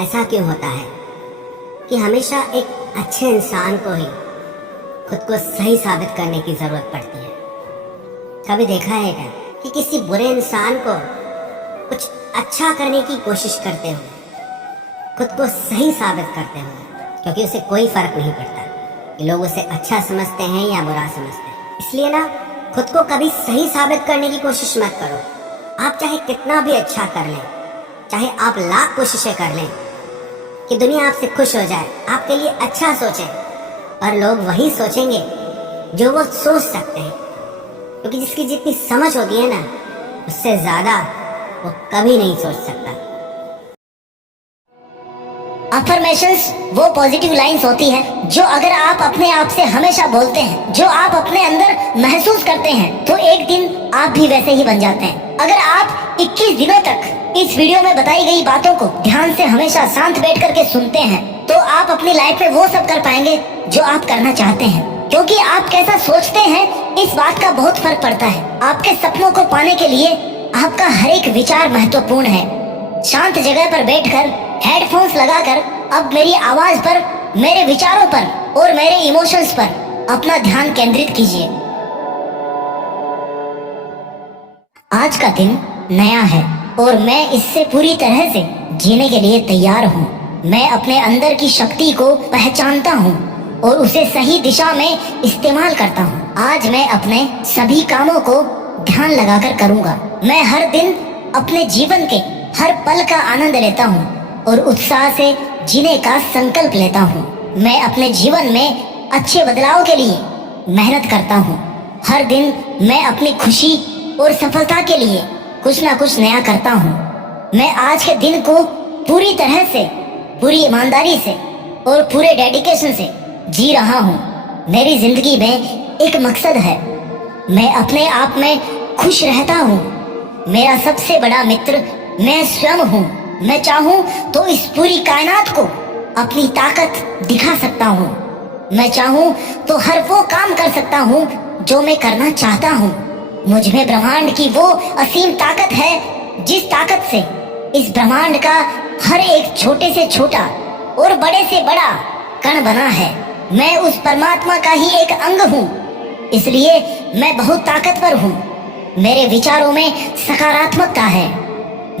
ऐसा क्यों होता है कि हमेशा एक अच्छे इंसान को ही खुद को सही साबित करने की जरूरत पड़ती है? कभी देखा है क्या कि किसी बुरे इंसान को कुछ अच्छा करने की कोशिश करते हुए, खुद को सही साबित करते हुए, क्योंकि उसे कोई फर्क नहीं पड़ता कि लोग उसे अच्छा समझते हैं या बुरा समझते हैं, इसलिए ना खुद को कभी सही साबित करने की कोशिश मत करो। आप चाहे कितना भी अच्छा कर लें, चाहे आप लाख कोशिशें कर लें कि दुनिया आपसे खुश हो जाए, आपके लिए अच्छा सोचे, और लोग वही सोचेंगे जो वो सोच सकते हैं, क्योंकि जिसकी जितनी समझ होती है ना, उससे ज्यादा वो कभी नहीं सोच सकता। अफर्मेशंस वो पॉजिटिव लाइंस होती है जो अगर आप अपने आप से हमेशा बोलते हैं, जो आप अपने अंदर महसूस करते हैं, तो एक दिन आप भी वैसे ही बन जाते हैं। अगर आप 21 दिनों तक इस वीडियो में बताई गई बातों को ध्यान से हमेशा शांत बैठ करके सुनते हैं, तो आप अपनी लाइफ में वो सब कर पाएंगे जो आप करना चाहते हैं। क्योंकि आप कैसा सोचते हैं, इस बात का बहुत फर्क पड़ता है। आपके सपनों को पाने के लिए आपका हर एक विचार महत्वपूर्ण है। शांत जगह पर बैठकर हेडफोन्स लगाकर अब मेरी आवाज पर, मेरे विचारों पर और मेरे इमोशंस पर अपना ध्यान केंद्रित कीजिए। आज का दिन नया है और मैं इससे पूरी तरह से जीने के लिए तैयार हूँ। मैं अपने अंदर की शक्ति को पहचानता हूँ और उसे सही दिशा में इस्तेमाल करता हूँ। आज मैं अपने सभी कामों को ध्यान लगाकर करूँगा। मैं हर दिन अपने जीवन के हर पल का आनंद लेता हूँ और उत्साह से जीने का संकल्प लेता हूँ। मैं अपने जीवन में अच्छे बदलाव के लिए मेहनत करता हूँ। हर दिन मैं अपनी खुशी और सफलता के लिए कुछ ना कुछ नया करता हूँ। मैं आज के दिन को पूरी तरह से, पूरी ईमानदारी से और पूरे डेडिकेशन से जी रहा हूँ। मेरी जिंदगी में एक मकसद है। मैं अपने आप में खुश रहता हूँ। मेरा सबसे बड़ा मित्र मैं स्वयं हूँ। मैं चाहूँ तो इस पूरी कायनात को अपनी ताकत दिखा सकता हूँ। मैं चाहूँ तो हर वो काम कर सकता हूँ जो मैं करना चाहता हूँ। मुझ में ब्रह्मांड की वो असीम ताकत है, जिस ताकत से इस ब्रह्मांड का हर एक छोटे से छोटा और बड़े से बड़ा कण बना है। मैं उस परमात्मा का ही एक अंग हूँ, इसलिए मैं बहुत ताकतवर हूँ। मेरे विचारों में सकारात्मकता है।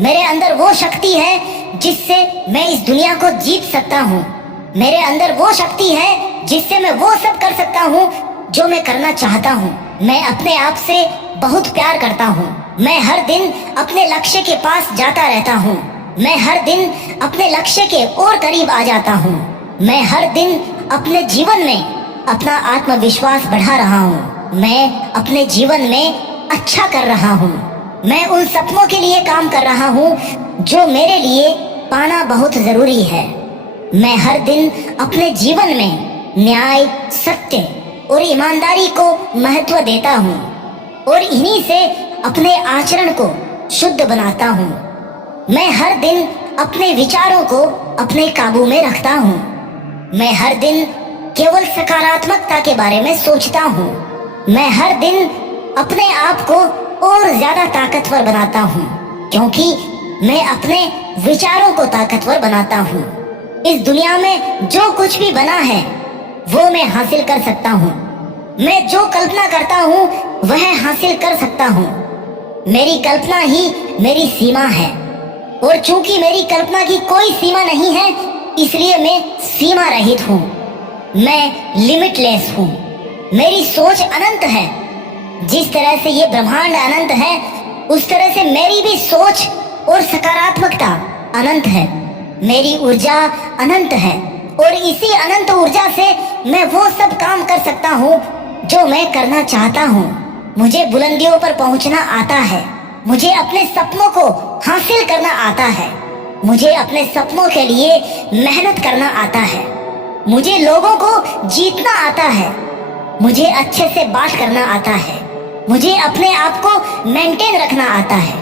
मेरे अंदर वो शक्ति है जिससे मैं इस दुनिया को जीत सकता हूँ। मेरे अंदर वो शक्ति है जिससे मैं वो सब कर सकता हूँ जो मैं करना चाहता हूँ। मैं अपने आप से बहुत प्यार करता हूँ। मैं हर दिन अपने लक्ष्य के पास जाता रहता हूँ। मैं हर दिन अपने लक्ष्य के और करीब आ जाता हूँ। मैं हर दिन अपने जीवन में अपना आत्मविश्वास बढ़ा रहा हूँ। मैं अपने जीवन में अच्छा कर रहा हूँ। मैं उन सपनों के लिए काम कर रहा हूँ जो मेरे लिए पाना बहुत जरूरी है। मैं हर दिन अपने जीवन में न्याय, सत्य और ईमानदारी को महत्व देता हूँ और इन्हीं से अपने आचरण को शुद्ध बनाता हूँ। मैं हर दिन अपने विचारों को अपने काबू में रखता हूँ। मैं हर दिन केवल सकारात्मकता के बारे में सोचता हूँ। मैं हर दिन अपने आप को और ज्यादा ताकतवर बनाता हूँ, क्योंकि मैं अपने विचारों को ताकतवर बनाता हूँ। इस दुनिया में जो कुछ भी बना है वो मैं हासिल कर सकता हूँ। मैं जो कल्पना करता हूँ वह हासिल कर सकता हूँ। मेरी कल्पना ही मेरी सीमा है और चूंकि मेरी कल्पना की कोई सीमा नहीं है, इसलिए मैं सीमा रहित हूँ। मैं लिमिटलेस हूँ। मेरी सोच अनंत है। जिस तरह से ये ब्रह्मांड अनंत है, उस तरह से मेरी भी सोच और सकारात्मकता अनंत है। मेरी ऊर्जा अनंत है और इसी अनंत ऊर्जा से मैं वो सब काम कर सकता हूँ जो मैं करना चाहता हूँ। मुझे बुलंदियों पर पहुँचना आता है। मुझे अपने सपनों को हासिल करना आता है। मुझे अपने सपनों के लिए मेहनत करना आता है। मुझे लोगों को जीतना आता है। मुझे अच्छे से बात करना आता है। मुझे अपने आप को मेंटेन रखना आता है।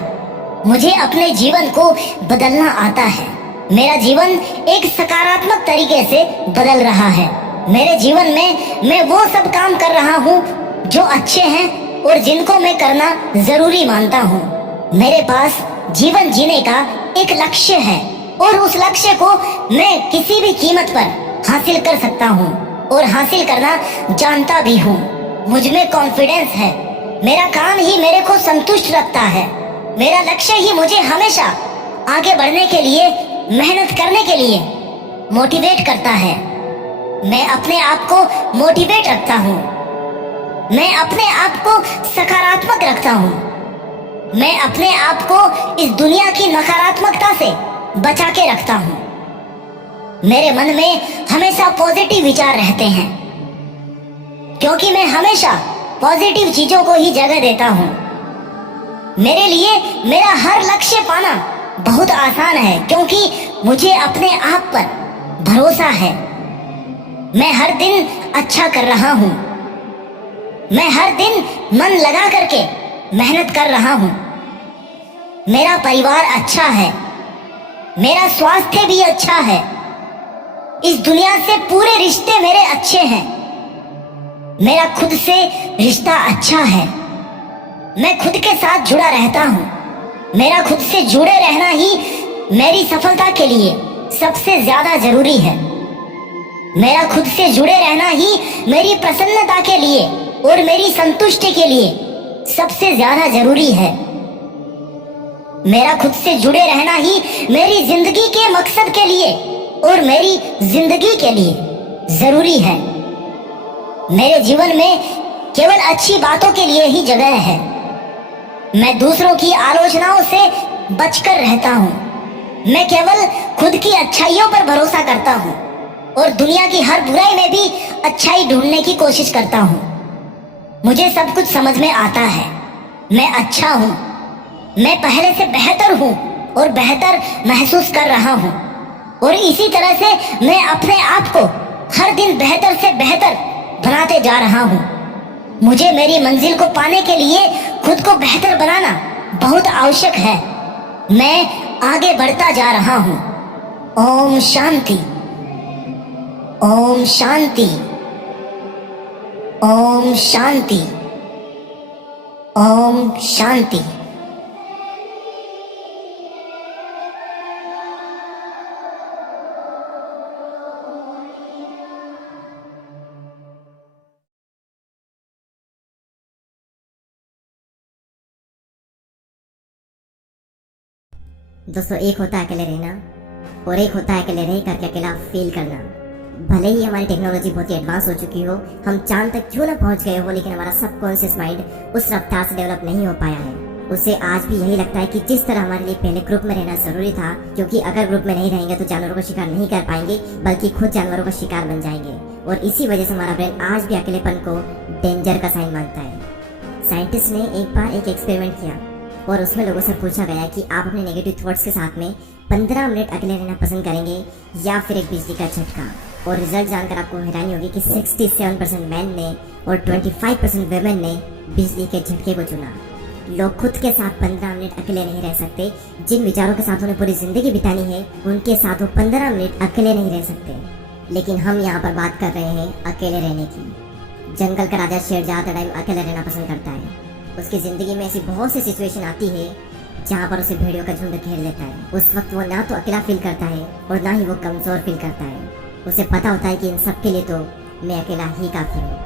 मुझे अपने जीवन को बदलना आता है। मेरा जीवन एक सकारात्मक तरीके से बदल रहा है। मेरे जीवन में मैं वो सब काम कर रहा हूँ जो अच्छे हैं और जिनको मैं करना जरूरी मानता हूँ। मेरे पास जीवन जीने का एक लक्ष्य है और उस लक्ष्य को मैं किसी भी कीमत पर हासिल कर सकता हूँ और हासिल करना जानता भी हूँ। मुझ में कॉन्फिडेंस है। मेरा काम ही मेरे को संतुष्ट रखता है। मेरा लक्ष्य ही मुझे हमेशा आगे बढ़ने के लिए, मेहनत करने के लिए मोटिवेट करता है। मैं अपने आप को मोटिवेट रखता हूँ। मैं अपने आप को सकारात्मक रखता हूँ। मैं अपने आप को इस दुनिया की नकारात्मकता से बचा के रखता हूँ। मेरे मन में हमेशा पॉजिटिव विचार रहते हैं, क्योंकि मैं हमेशा पॉजिटिव चीजों को ही जगह देता हूँ। मेरे लिए मेरा हर लक्ष्य पाना बहुत आसान है, क्योंकि मुझे अपने आप पर भरोसा है। मैं हर दिन अच्छा कर रहा हूँ। मैं हर दिन मन लगा करके मेहनत कर रहा हूँ। मेरा परिवार अच्छा है। मेरा स्वास्थ्य भी अच्छा है। इस दुनिया से पूरे रिश्ते मेरे अच्छे हैं। मेरा खुद से रिश्ता अच्छा है। मैं खुद के साथ जुड़ा रहता हूँ। मेरा खुद से जुड़े रहना ही मेरी सफलता के लिए सबसे ज्यादा जरूरी है। मेरा खुद से जुड़े रहना ही मेरी प्रसन्नता के लिए और मेरी संतुष्टि के लिए सबसे ज्यादा जरूरी है। मेरा खुद से जुड़े रहना ही मेरी जिंदगी के मकसद के लिए और मेरी जिंदगी के लिए जरूरी है। मेरे जीवन में केवल अच्छी बातों के लिए ही जगह है। मैं दूसरों की आलोचनाओं से बचकर रहता हूँ। मैं केवल खुद की अच्छाइयों पर भरोसा करता हूँ और दुनिया की हर बुराई में भी अच्छाई ढूंढने की कोशिश करता हूँ। मुझे सब कुछ समझ में आता है। मैं अच्छा हूँ। मैं पहले से बेहतर हूँ और बेहतर महसूस कर रहा हूँ, और इसी तरह से मैं अपने आप को हर दिन बेहतर से बेहतर बनाते जा रहा हूँ। मुझे मेरी मंजिल को पाने के लिए खुद को बेहतर बनाना बहुत आवश्यक है। मैं आगे बढ़ता जा रहा हूँ। ओम शांति, ओम शांति, ओम शांति, ओम शांति। दोस्तों, एक होता है अकेले रहना और एक होता है अकेले रह करके अकेला फील करना। भले ही हमारी टेक्नोलॉजी बहुत ही एडवांस हो चुकी हो, हम चांद तक क्यों ना पहुंच गए हो, लेकिन हमारा सबकॉन्शियस माइंड उस रफ्तार से डेवलप नहीं हो पाया है। उसे आज भी यही लगता है कि जिस तरह हमारे लिए पहले ग्रुप में रहना जरूरी था, क्योंकि अगर ग्रुप में नहीं रहेंगे तो जानवरों का शिकार नहीं कर पाएंगे, बल्कि खुद जानवरों का शिकार बन जाएंगे। और इसी वजह से हमारा ब्रेन आज भी अकेलेपन को डेंजर का साइन मानता है। साइंटिस्ट ने एक बार एक एक्सपेरिमेंट किया और उसमें लोगों से पूछा गया कि आप अपने नेगेटिव थॉट्स के साथ में 15 मिनट अकेले रहना पसंद करेंगे या फिर एक बिजली का झटका। और रिजल्ट जानकर आपको हैरानी होगी कि 67% मैन ने और 25% वेमेन ने बिजली के झटके को चुना। लोग खुद के साथ 15 मिनट अकेले नहीं रह सकते। जिन विचारों के साथ उन्हें पूरी जिंदगी बितानी है, उनके साथ वो 15 मिनट अकेले नहीं रह सकते। लेकिन हम यहाँ पर बात कर रहे हैं अकेले रहने की। जंगल का राजा शेर ज्यादा टाइम अकेले रहना पसंद करता है। उसकी जिंदगी में ऐसी बहुत सी सिचुएशन आती है जहाँ पर उसे भेड़ियों का झुंड घेर लेता है। उस वक्त वो ना तो अकेला फील करता है और ना ही वो कमजोर फील करता है। उसे पता होता है कि इन सब के लिए तो मैं अकेला ही काफी हूँ।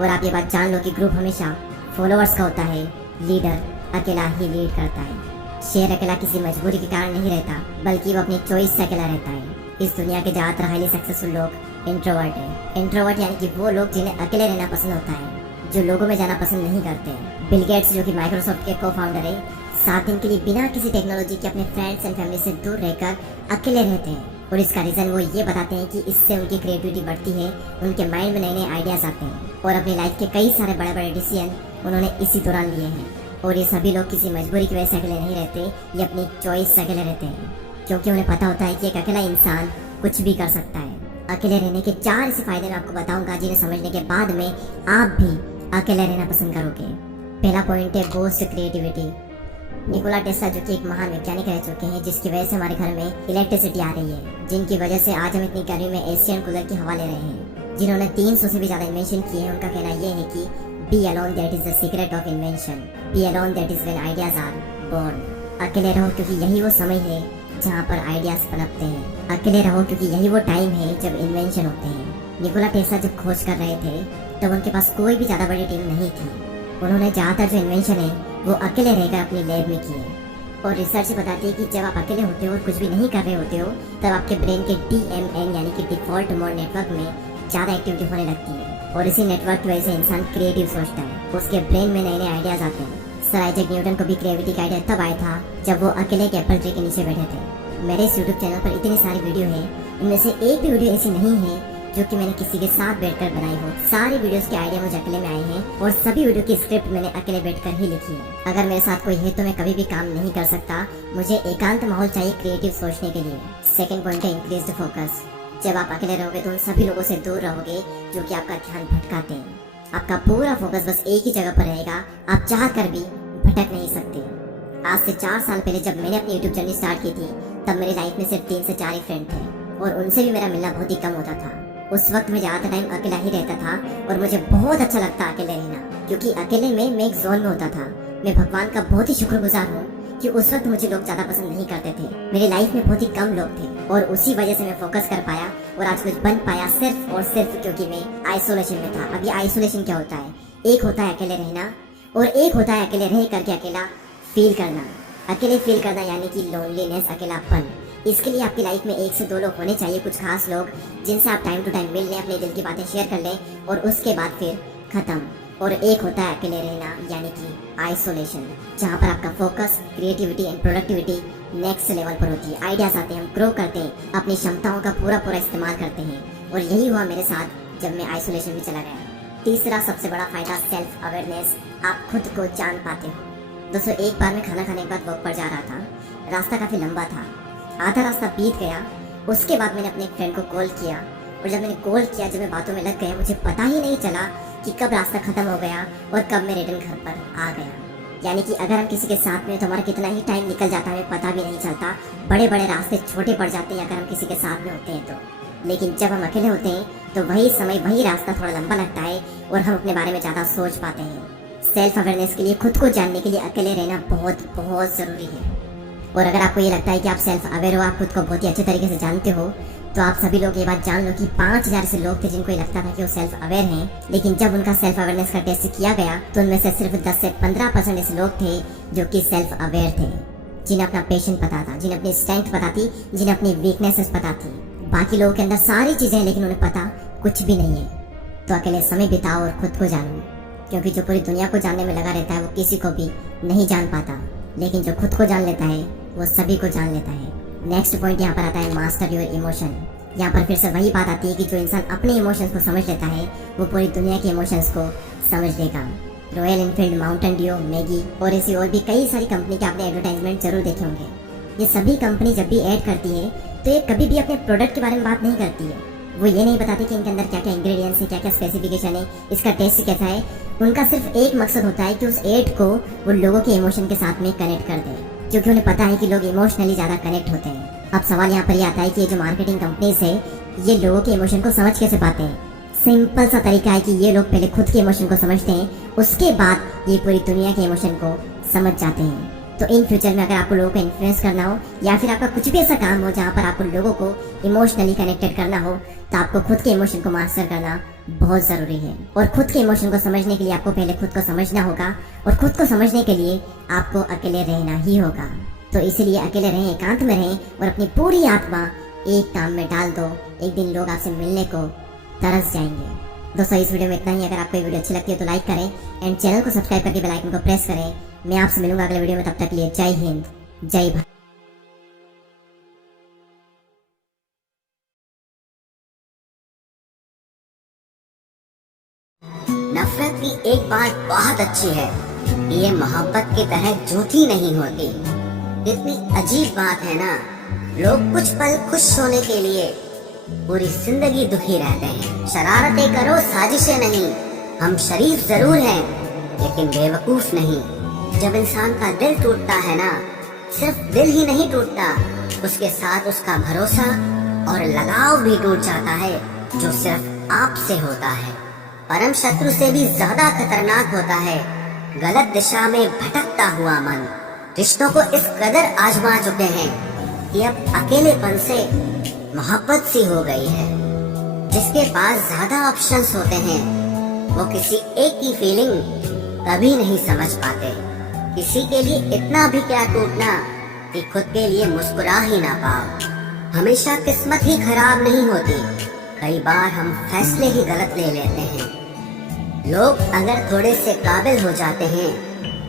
और आप ये बात जान लो कि ग्रुप हमेशा फॉलोअर्स का होता है, लीडर अकेला ही लीड करता है। शेर अकेला किसी मजबूरी के कारण नहीं रहता, बल्कि वो अपनी चॉइस से अकेला रहता है। इस दुनिया के ज्यादातर हाईली सक्सेसफुल लोग इंट्रोवर्ट है। इंट्रोवर्ट यानी कि वो लोग जिन्हें अकेले रहना पसंद होता है, जो लोगों में जाना पसंद नहीं करते। बिल गेट्स, जो कि माइक्रोसॉफ्ट के को फाउंडर है, 7 दिन के लिए बिना किसी टेक्नोलॉजी के अपने फ्रेंड्स एंड फैमिली से दूर रहकर अकेले रहते हैं। और इसका रीजन वो ये बताते हैं कि इससे उनकी क्रिएटिविटी बढ़ती है, उनके माइंड में नए नए आइडियाज आते हैं और अपनी लाइफ के कई सारे बड़े बड़े डिसीजन उन्होंने इसी दौरान लिए हैं। और ये सभी लोग किसी मजबूरी की वजह से अकेले नहीं रहते, ये अपनी चॉइस से अकेले रहते हैं, क्योंकि उन्हें पता होता है कि एक अकेला इंसान कुछ भी कर सकता है। अकेले रहने के 4 ऐसे फायदे मैं आपको बताऊंगा, जिन्हें समझने के बाद में आप भी अकेले रहना पसंद करोगे। पहला पॉइंट है बूस्ट क्रिएटिविटी। निकोला टेस्ला, जो कि एक महान वैज्ञानिक रह चुके हैं, जिसकी वजह से हमारे घर में इलेक्ट्रिसिटी आ रही है, जिनकी वजह से आज हम इतनी गर्मी में एशियन कूलर की हवा ले रहे हैं, जिन्होंने 300 से भी ज्यादा इन्वेंशन किए हैं। उनका कहना यह है कि be alone, that is the secret of invention. Be alone, that is when ideas are born. अकेले रहो, क्योंकि यही वो समय है जहाँ पर आइडियाज पनपते हैं। अकेले रहो क्योंकि यही वो टाइम है जब इन्वेंशन होते हैं। निकोला टेस्ला जब खोज कर रहे थे तब उनके पास कोई भी ज़्यादा बड़ी टीम नहीं थी। उन्होंने ज़्यादातर जो इन्वेंशन है वो अकेले रहकर अपनी लैब में किए। और रिसर्च बताती है कि जब आप अकेले होते हो और कुछ भी नहीं कर रहे होते हो तब आपके ब्रेन के DMN यानी कि डिफॉल्ट मोड नेटवर्क में ज़्यादा एक्टिविटी होने लगती है और इसी नेटवर्क की वजह से इंसान क्रिएटिव सोचता है। उसके ब्रेन में नए नए आइडियाज आते हैं। सर आइजैक न्यूटन को भी क्रिएटिविटी का आइडिया तब आया था जब वो अकेले एक एप्पल ट्री के नीचे बैठे थे। मेरे इस यूट्यूब चैनल पर इतनी सारी वीडियो है, इनमें से एक भी वीडियो ऐसी नहीं है जो कि मैंने किसी के साथ बैठकर बनाई हो। सारी वीडियोस के आइडिया मुझे अकेले में आए हैं और सभी वीडियो की स्क्रिप्ट मैंने अकेले बैठकर ही लिखी है। अगर मेरे साथ कोई है तो मैं कभी भी काम नहीं कर सकता। मुझे एकांत माहौल चाहिए क्रिएटिव सोचने के लिए। सेकंड पॉइंट है इंक्रीज्ड फोकस। जब आप अकेले रहोगे तो उन सभी लोगों से दूर रहोगे जो कि आपका ध्यान भटकाते हैं। आपका पूरा फोकस बस एक ही जगह पर रहेगा। आप चाह कर भी भटक नहीं सकते। आज से 4 साल पहले जब मैंने अपनी यूट्यूब जर्नी स्टार्ट की थी तब मेरी लाइफ में सिर्फ 3 से 4 ही फ्रेंड थे और उनसे भी मेरा मिलना बहुत ही कम होता था। उस वक्त मैं ज़्यादा टाइम अकेला ही रहता था और मुझे बहुत अच्छा लगता अकेले रहना, क्योंकि अकेले में मैं एक जोन में होता था। मैं भगवान का बहुत ही शुक्रगुजार हूँ कि उस वक्त मुझे लोग ज़्यादा पसंद नहीं करते थे। मेरी लाइफ में बहुत ही कम लोग थे और उसी वजह से मैं फोकस कर पाया और आज कुछ बन पाया सिर्फ और सिर्फ क्योंकि मैं आइसोलेशन में था। अब ये आइसोलेशन क्या होता है? एक होता है अकेले रहना और एक होता है अकेले रह करके अकेला फील करना। अकेले फील करना यानी कि लोनलीनेस, अकेलापन। इसके लिए आपकी लाइफ में 1 से 2 लोग होने चाहिए, कुछ खास लोग जिनसे आप टाइम टू टाइम मिल लें, अपने दिल की बातें शेयर कर लें और उसके बाद फिर खत्म। और एक होता है अकेले रहना यानी कि आइसोलेशन, जहाँ पर आपका focus, creativity and productivity next level पर होती है। आइडियाज आते हैं, हम ग्रो करते हैं, अपनी क्षमताओं का पूरा इस्तेमाल करते हैं और यही हुआ मेरे साथ जब मैं आइसोलेशन में चला गया। तीसरा सबसे बड़ा फायदा सेल्फ अवेयरनेस। आप खुद को जान पाते हो। दोस्तों, एक बार मैं खाना खाने के बाद वॉक पर जा रहा था। रास्ता काफ़ी लंबा था, आधा रास्ता बीत गया। उसके बाद मैंने अपने एक फ्रेंड को कॉल किया और जब मैंने कॉल किया, जब मैं बातों में लग गया, मुझे पता ही नहीं चला कि कब रास्ता खत्म हो गया और कब मैं रिटर्न घर पर आ गया। यानी कि अगर हम किसी के साथ में तो हमारा कितना ही टाइम निकल जाता है, पता भी नहीं चलता। बड़े बड़े रास्ते छोटे पड़ जाते हैं अगर हम किसी के साथ में होते हैं तो। लेकिन जब हम अकेले होते हैं तो वही समय, वही रास्ता थोड़ा लंबा लगता है और हम अपने बारे में ज़्यादा सोच पाते हैं। सेल्फ अवेयरनेस के लिए, खुद को जानने के लिए अकेले रहना बहुत बहुत ज़रूरी है। और अगर आपको ये लगता है कि आप सेल्फ अवेयर हो, आप खुद को बहुत ही अच्छे तरीके से जानते हो, तो आप सभी लोग ये बात जान लो कि 5000 से लोग थे जिनको ये लगता था कि वो सेल्फ अवेयर हैं, लेकिन जब उनका सेल्फ अवेयरनेस का टेस्ट किया गया तो उनमें से सिर्फ 10 से 15% ऐसे लोग थे जो कि सेल्फ अवेयर थे, जिन्हें अपना पेशेंट पता था, जिन्हें अपनी स्ट्रेंथ पता थी, जिन्हें अपनी वीकनेसेस पता थी। बाकी लोगों के अंदर सारी चीज़ें हैं लेकिन उन्हें पता कुछ भी नहीं है। तो अकेले समय बिताओ और खुद को जानो, क्योंकि जो पूरी दुनिया को जानने में लगा रहता है वो किसी को भी नहीं जान पाता, लेकिन जो खुद को जान लेता है वो सभी को जान लेता है। नेक्स्ट पॉइंट यहाँ पर आता है मास्टर योर इमोशन। यहाँ पर फिर से वही बात आती है कि जो इंसान अपने इमोशंस को समझ लेता है वो पूरी दुनिया के इमोशंस को समझ लेगा। Royal Enfield, Mountain Dew, Maggi और ऐसी और भी कई सारी कंपनी के आपने एडवर्टाइजमेंट जरूर देखे होंगे। ये सभी कंपनी जब भी ऐड करती है तो ये कभी भी अपने प्रोडक्ट के बारे में बात नहीं करती है। वो ये नहीं बताती कि इनके अंदर क्या क्या इंग्रेडिएंट्स है, क्या क्या स्पेसिफिकेशन है, इसका टेस्ट कैसा है। उनका सिर्फ एक मकसद होता है कि उस एड को वो लोगों के इमोशन के साथ में कनेक्ट कर दे, क्योंकि उन्हें पता है कि लोग इमोशनली ज़्यादा कनेक्ट होते हैं। अब सवाल यहाँ पर ये आता है कि ये जो मार्केटिंग कंपनीज है ये लोगों के इमोशन को समझ कैसे पाते हैं? सिंपल सा तरीका है कि ये लोग पहले खुद के इमोशन को समझते हैं, उसके बाद ये पूरी दुनिया के इमोशन को समझ जाते हैं। तो इन फ्यूचर में अगर आपको लोगों को इन्फ्लुएंस करना हो या फिर आपका कुछ भी ऐसा काम हो जहाँ पर आपको लोगों को इमोशनली कनेक्टेड करना हो, तो आपको खुद के इमोशन को मास्टर करना बहुत ज़रूरी है। और खुद के इमोशन को समझने के लिए आपको पहले खुद को समझना होगा और खुद को समझने के लिए आपको अकेले रहना ही होगा। तो इसीलिए अकेले रहें, एकांत में रहें और अपनी पूरी आत्मा एक काम में डाल दो। एक दिन लोग आपसे मिलने को तरस जाएंगे। दोस्तों, इस वीडियो में इतना ही। अगर आपको ये वीडियो अच्छी लगती है तो लाइक करें एंड चैनल को सब्सक्राइब करके बेल आइकन को प्रेस करें। मैं आपसे मिलूंगा अगले वीडियो में, तब तक के लिए जय हिंद, जय भारत। नफरत की एक बात बहुत अच्छी है, ये मोहब्बत की तरह झूठी नहीं होती। कितनी अजीब बात है ना, लोग कुछ पल खुश होने के लिए पूरी जिंदगी दुखी रहते हैं। शरारतें करो, साजिशें नहीं। हम शरीफ जरूर हैं लेकिन बेवकूफ नहीं। जब इंसान का दिल टूटता है ना, सिर्फ दिल ही नहीं टूटता, उसके साथ उसका भरोसा और लगाव भी टूट जाता है, जो सिर्फ आपसे होता है। परम शत्रु से भी ज्यादा खतरनाक होता है गलत दिशा में भटकता हुआ मन। रिश्तों को इस कदर आजमा चुके हैं कि अब अकेलेपन से मोहब्बत सी हो गई है। जिसके पास ज्यादा ऑप्शंस होते हैं वो किसी एक की फीलिंग कभी नहीं समझ पाते। किसी के लिए इतना भी क्या टूटना कि खुद के लिए मुस्कुरा ही ना पाओ। हमेशा किस्मत ही खराब नहीं होती, कई बार हम फैसले ही गलत ले लेते हैं। लोग अगर थोड़े से काबिल हो जाते हैं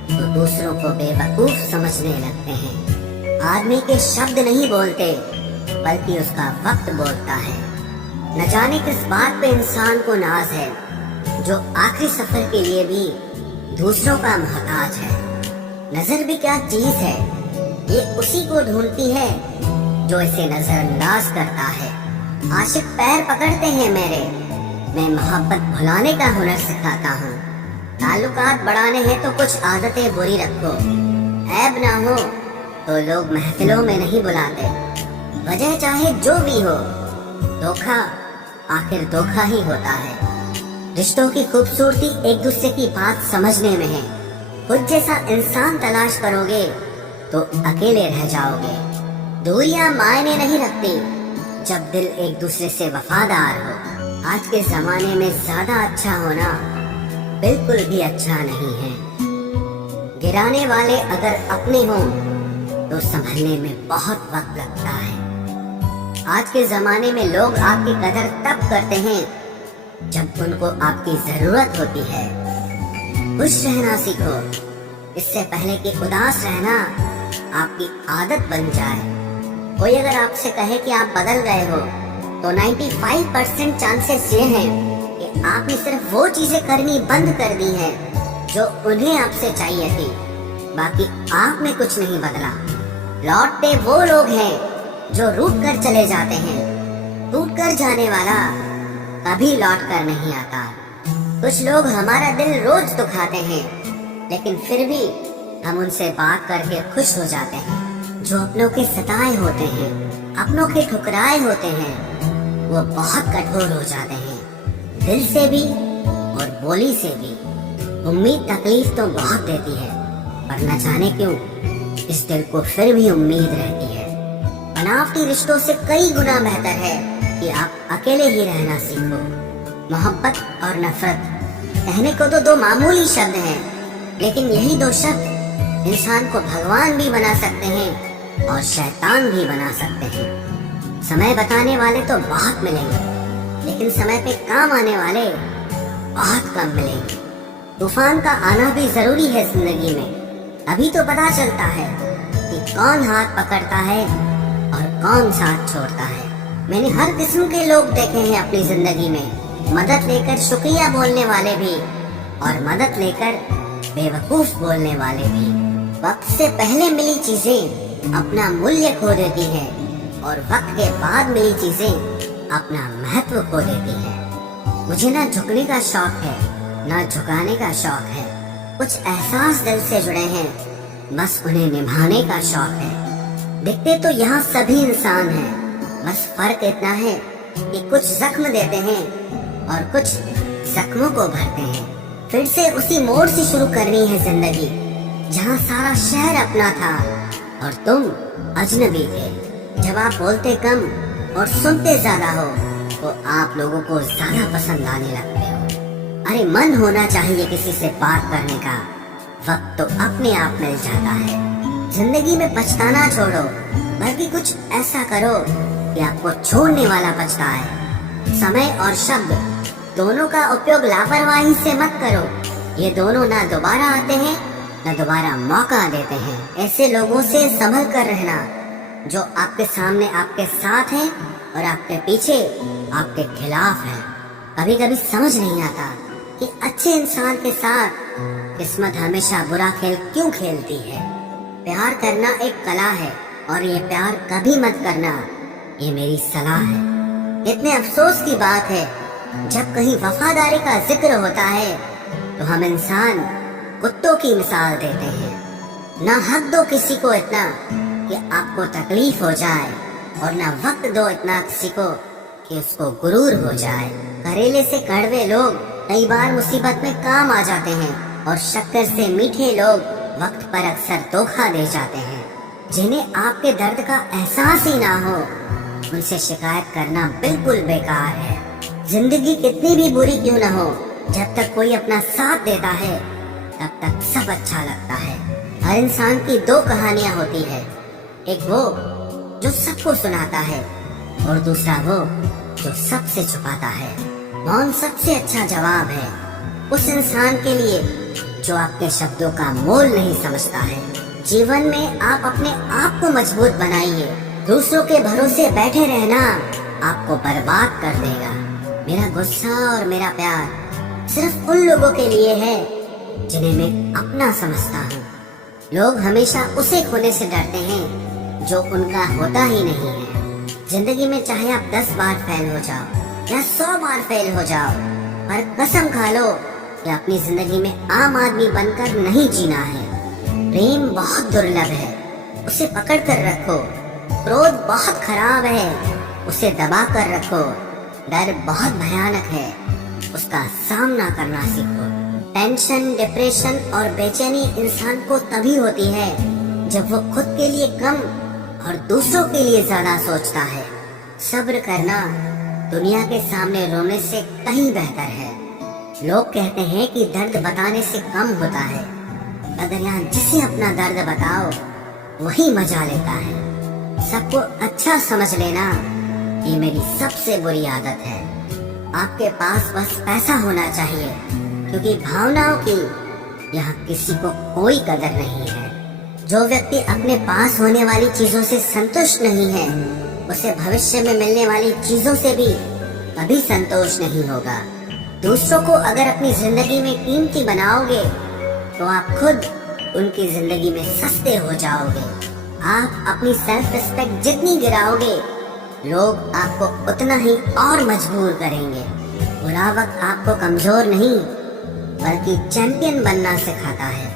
तो दूसरों को बेवकूफ समझने लगते हैं। आदमी के शब्द नहीं बोलते बल्कि उसका वक्त बोलता है। न जाने किस बात पे इंसान को नाज है जो आखिरी सफर के लिए भी दूसरों का मोहताज है। नजर भी क्या चीज है, ये उसी को ढूंढती है जो इसे नजरअंदाज करता है। आशिक पैर पकड़ते हैं मेरे, मैं मोहब्बत भुलाने का हुनर सिखाता हूँ। ताल्लुकात बढ़ाने हैं तो कुछ आदतें बुरी रखो, ऐब ना हो तो लोग महफिलों में नहीं बुलाते। वजह चाहे जो भी हो, धोखा आखिर धोखा ही होता है। रिश्तों की खूबसूरती एक दूसरे की बात समझने में है। खुद जैसा इंसान तलाश करोगे तो अकेले रह जाओगे। दूरियां मायने नहीं रखती जब दिल एक दूसरे से वफादार हो। आज के जमाने में ज्यादा अच्छा होना बिल्कुल भी अच्छा नहीं है। गिराने वाले अगर अपने हों तो संभलने में बहुत वक्त लगता है। आज के जमाने में लोग आपकी कदर तब करते हैं जब उनको आपकी जरूरत होती है। खुश रहना सीखो, इससे पहले कि उदास रहना आपकी आदत बन जाए। कोई अगर आपसे कहे कि आप बदल गए हो तो 95% चांसेस ये हैं कि आपने सिर्फ वो चीजें करनी बंद कर दी हैं जो उन्हें आपसे चाहिए थी। बाकी आप में कुछ नहीं बदला। लौटते वो लोग हैं जो रूठ कर चले जाते हैं। टूट कर जाने वाला कभी लौट कर नहीं आता। कुछ लोग हमारा दिल रोज दुखाते हैं लेकिन फिर भी हम उनसे बात करके खुश हो जाते हैं। जो अपनों के सताए होते हैं, अपनों के ठुकराए होते हैं, वो बहुत कठोर हो जाते हैं, दिल से भी और बोली से भी। उम्मीद तकलीफ तो बहुत देती है पर न जाने क्यों इस दिल को फिर भी उम्मीद रहती है। बनावटी रिश्तों से कई गुना बेहतर है कि आप अकेले ही रहना सीखो। मोहब्बत और नफरत कहने को तो दो मामूली शब्द हैं, लेकिन यही दो शब्द इंसान को भगवान भी बना सकते हैं और शैतान भी बना सकते हैं। समय बताने वाले तो बहुत मिलेंगे लेकिन समय पे काम आने वाले बहुत कम मिलेंगे। तूफान का आना भी जरूरी है जिंदगी में, अभी तो पता चलता है कि कौन हाथ पकड़ता है और कौन साथ छोड़ता है। मैंने हर किस्म के लोग देखे हैं अपनी जिंदगी में, मदद लेकर शुक्रिया बोलने वाले भी और मदद लेकर बेवकूफ बोलने वाले भी। वक्त से पहले मिली चीजें अपना मूल्य खो देती है और वक्त के बाद मिली चीजें अपना महत्व खो देती है। मुझे ना झुकने का शौक है ना झुकाने का शौक है। कुछ एहसास दिल से जुड़े हैं, बस उन्हें निभाने का शौक है। दिखते तो यहाँ सभी इंसान हैं, बस फर्क इतना है कि कुछ जख्म देते हैं और कुछ जख्मों को भरते हैं। फिर से उसी मोड़ से शुरू करनी है जिंदगी जहाँ सारा शहर अपना था और तुम अजनबी थे। जब आप बोलते कम और सुनते ज्यादा हो तो आप लोगों को ज्यादा पसंद आने लगते हो। अरे मन होना चाहिए किसी से बात करने का, वक्त तो अपने आप मिल जाता है। जिंदगी में पछताना छोड़ो, बल्कि कुछ ऐसा करो कि आपको छोड़ने वाला पछताए। समय और शब्द दोनों का उपयोग लापरवाही से मत करो, ये दोनों ना दोबारा आते हैं न दोबारा मौका देते हैं। ऐसे लोगों से संभल कर रहना जो आपके सामने आपके साथ हैं और आपके पीछे आपके खिलाफ हैं। कभी कभी समझ नहीं आता कि अच्छे इंसान के साथ किस्मत हमेशा बुरा खेल क्यों खेलती है। प्यार करना एक कला है और ये प्यार कभी मत करना, ये मेरी सलाह है। इतने अफसोस की बात है जब कहीं वफादारी का जिक्र होता है तो हम इंसान कुत्तों की मिसाल देते हैं। ना हक दो किसी को इतना कि आपको तकलीफ हो जाए और ना वक्त दो इतना किसी को कि उसको गुरूर हो जाए। करेले से कड़वे लोग कई बार मुसीबत में काम आ जाते हैं और शक्कर से मीठे लोग वक्त पर अक्सर धोखा दे जाते हैं। जिन्हें आपके दर्द का एहसास ही ना हो, उनसे शिकायत करना बिल्कुल बेकार है। जिंदगी कितनी भी बुरी क्यों ना हो, जब तक कोई अपना साथ देता है तब तक सब अच्छा लगता है। हर इंसान की दो कहानियां होती है, एक वो जो सबको सुनाता है और दूसरा वो जो सबसे छुपाता है। मौन सबसे अच्छा जवाब है उस इंसान के लिए जो आपके शब्दों का मोल नहीं समझता है। जीवन में आप अपने आप को मजबूत बनाइए। दूसरों के भरोसे बैठे रहना आपको बर्बाद कर देगा। मेरा गुस्सा और मेरा प्यार सिर्फ उन लोगों के लिए है जिन्हें मैं अपना समझता हूँ। लोग हमेशा उसे खोने से डरते हैं जो उनका होता ही नहीं है। जिंदगी में चाहे आप 10 बार फेल हो जाओ या 100 बार फेल हो जाओ, पर कसम खा लो कि अपनी जिंदगी में आम आदमी बनकर नहीं जीना है। प्रेम बहुत दुर्लभ है, उसे पकड़ कर रखो। क्रोध बहुत खराब है, उसे दबा कर रखो। डर बहुत भयानक है, उसका सामना करना सीखो। टेंशन, डिप्रेशन और बेचैनी इंसान को तभी होती है जब वो खुद के लिए कम और दूसरों के लिए ज्यादा सोचता है। सब्र करना दुनिया के सामने रोने से कहीं बेहतर है। लोग कहते हैं कि दर्द बताने से कम होता है, मगर यहाँ जिसे अपना दर्द बताओ वही मजा लेता है। सबको अच्छा समझ लेना ये मेरी सबसे बुरी आदत है। आपके पास बस पैसा होना चाहिए, क्योंकि भावनाओं की यहाँ किसी को कोई कदर नहीं है। जो व्यक्ति अपने पास होने वाली चीजों से संतुष्ट नहीं है, उसे भविष्य में मिलने वाली चीजों से भी कभी संतोष नहीं होगा। दूसरों को अगर अपनी जिंदगी में कीमती बनाओगे तो आप खुद उनकी जिंदगी में सस्ते हो जाओगे। आप अपनी सेल्फ रिस्पेक्ट जितनी गिराओगे, लोग आपको उतना ही और मजबूर करेंगे। बुरा वक्त आपको कमजोर नहीं बल्कि चैंपियन बनना सिखाता है।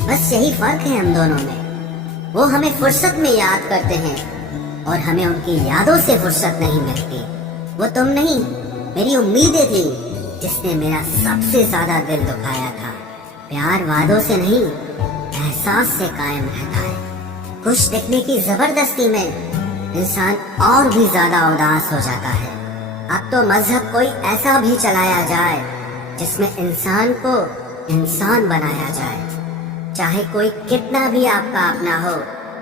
बस यही फर्क है हम दोनों में। वो हमें फुर्सत में याद करते हैं और हमें उनकी यादों से फुर्सत नहीं मिलती। वो तुम नहीं, मेरी उम्मीदें थी जिसने मेरा सबसे ज्यादा दिल दुखाया था। प्यार वादों से नहीं, एहसास से कायम रहता है। खुश दिखने की जबरदस्ती में इंसान और भी ज्यादा उदास हो जाता है। अब तो मजहब कोई ऐसा भी चलाया जाए जिसमें इंसान को इंसान बनाया जाए। चाहे कोई कितना भी आपका अपना हो,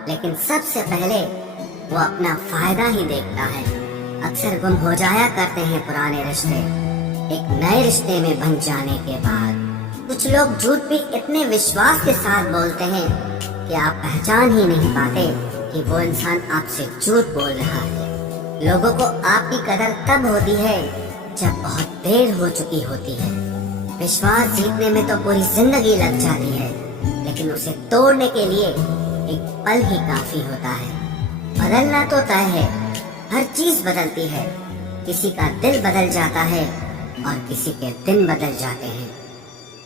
लेकिन सबसे पहले वो अपना फायदा ही देखता है। अक्सर गुम हो जाया करते हैं पुराने रिश्ते एक नए रिश्ते में बन जाने के बाद। कुछ लोग झूठ भी इतने विश्वास के साथ बोलते हैं कि आप पहचान ही नहीं पाते कि वो इंसान आपसे झूठ बोल रहा है। लोगों को आपकी कदर तब होती है जब बहुत देर हो चुकी होती है। विश्वास जीतने में तो पूरी जिंदगी लग जाती है, लेकिन उसे तोड़ने के लिए एक पल ही काफी होता है। बदलना तो तय है, हर चीज बदलती है। किसी का दिल बदल जाता है और किसी के दिन बदल जाते हैं।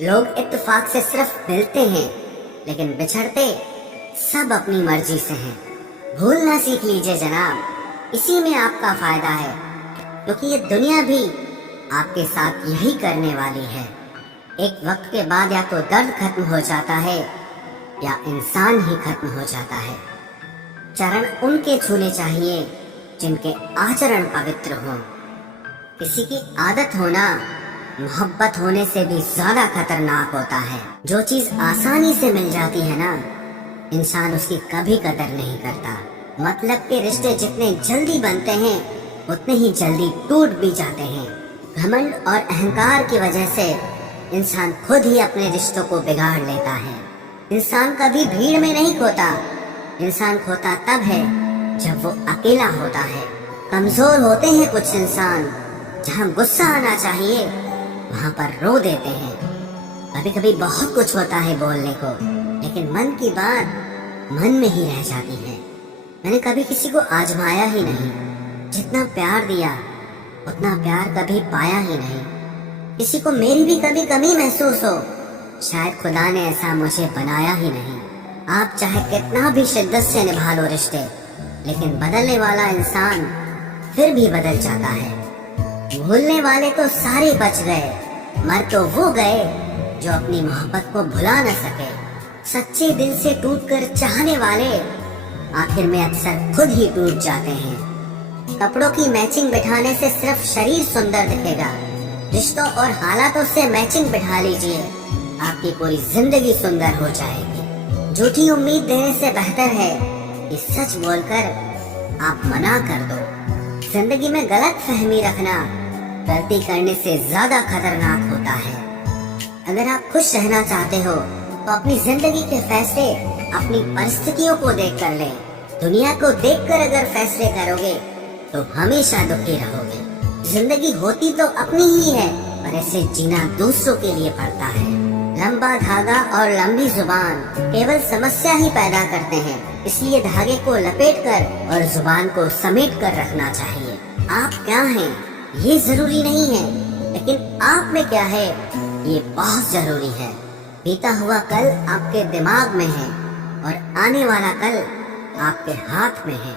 लोग इत्तेफाक से सिर्फ मिलते हैं, लेकिन बिछड़ते सब अपनी मर्जी से हैं। भूलना सीख लीजिए जनाब, इसी में आपका फायदा है, क्योंकि ये दुनिया भी आपके साथ यही करने वाली है। एक वक्त के बाद या तो दर्द खत्म हो जाता है या इंसान ही खत्म हो जाता है। चरण उनके छूने चाहिए जिनके आचरण पवित्र हों। किसी की आदत होना मोहब्बत होने से भी ज्यादा खतरनाक होता है। जो चीज आसानी से मिल जाती है ना, इंसान उसकी कभी कदर नहीं करता। मतलब के रिश्ते जितने जल्दी बनते हैं उतने ही जल्दी टूट भी जाते हैं। घमंड और अहंकार की वजह से इंसान खुद ही अपने रिश्तों को बिगाड़ लेता है। इंसान कभी भीड़ में नहीं खोता, इंसान खोता तब है जब वो अकेला होता है। कमजोर होते हैं कुछ इंसान, जहाँ गुस्सा आना चाहिए वहाँ पर रो देते हैं। कभी कभी बहुत कुछ होता है बोलने को, लेकिन मन की बात मन में ही रह जाती है। मैंने कभी किसी को आजमाया ही नहीं। जितना प्यार दिया उतना प्यार कभी पाया ही नहीं। किसी को मेरी भी कभी कमी महसूस हो, शायद खुदा ने ऐसा मुझे बनाया ही नहीं। आप चाहे कितना भी शिद्दत से निभा लो रिश्ते, लेकिन बदलने वाला इंसान फिर भी बदल जाता है। भूलने वाले तो सारे बच गए, मर तो वो गए जो अपनी मोहब्बत को भुला न सके। सच्चे दिल से टूटकर चाहने वाले आखिर में अक्सर खुद ही टूट जाते हैं। कपड़ों की मैचिंग बिठाने से सिर्फ शरीर सुंदर दिखेगा, रिश्तों और हालातों से मैचिंग बिठा लीजिए, आपकी पूरी जिंदगी सुंदर हो जाएगी। झूठी उम्मीद देने से बेहतर है कि सच बोलकर आप मना कर दो। जिंदगी में गलत फहमी रखना गलती करने से ज्यादा खतरनाक होता है। अगर आप खुश रहना चाहते हो तो अपनी जिंदगी के फैसले अपनी परिस्थितियों को देख कर ले। दुनिया को देखकर अगर फैसले करोगे तो हमेशा दुखी रहोगे। जिंदगी होती तो अपनी ही है, पर ऐसे जीना दूसरों के लिए पड़ता है। लंबा धागा और लंबी जुबान केवल समस्या ही पैदा करते हैं, इसलिए धागे को लपेट कर और जुबान को समेट कर रखना चाहिए। आप क्या हैं ये जरूरी नहीं है, लेकिन आप में क्या है ये बहुत जरूरी है। बीता हुआ कल आपके दिमाग में है और आने वाला कल आपके हाथ में है।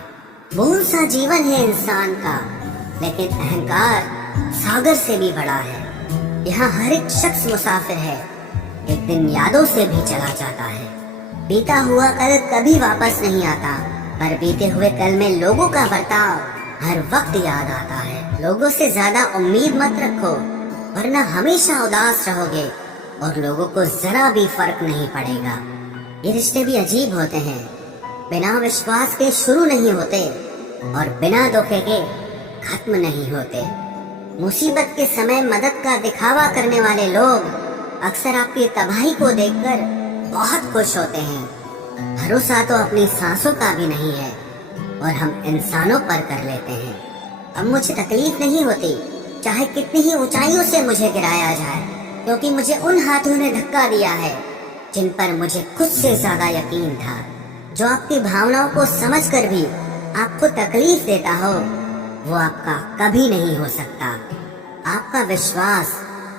बहुत सा जीवन है इंसान का, लेकिन अहंकार सागर से भी बड़ा है। यहाँ हर एक शख्स मुसाफिर है, एक दिन यादों से भी चला जाता है। बीता हुआ कल कभी वापस नहीं आता, पर बीते हुए कल में लोगों का बर्ताव हर वक्त याद आता है। लोगों से ज्यादा उम्मीद मत रखो, वरना हमेशा उदास रहोगे और लोगों को जरा भी फर्क नहीं पड़ेगा। ये रिश्ते भी अजीब होते हैं, बिना विश्वास के शुरू नहीं होते और बिना धोखे के खत्म नहीं होते। मुसीबत के समय मदद का दिखावा करने वाले लोग अक्सर आपकी तबाही को देखकर बहुत खुश होते हैं। भरोसा तो अपनी सांसों का भी नहीं है और हम इंसानों पर कर लेते हैं। अब मुझे तकलीफ नहीं होती, चाहे कितनी ही ऊंचाइयों से मुझे गिराया जाए, क्योंकि मुझे उन हाथों ने धक्का दिया है जिन पर मुझे खुद से ज्यादा यकीन था। जो आपकी भावनाओं को समझकर भी आपको तकलीफ देता हो, वो आपका कभी नहीं हो सकता। आपका विश्वास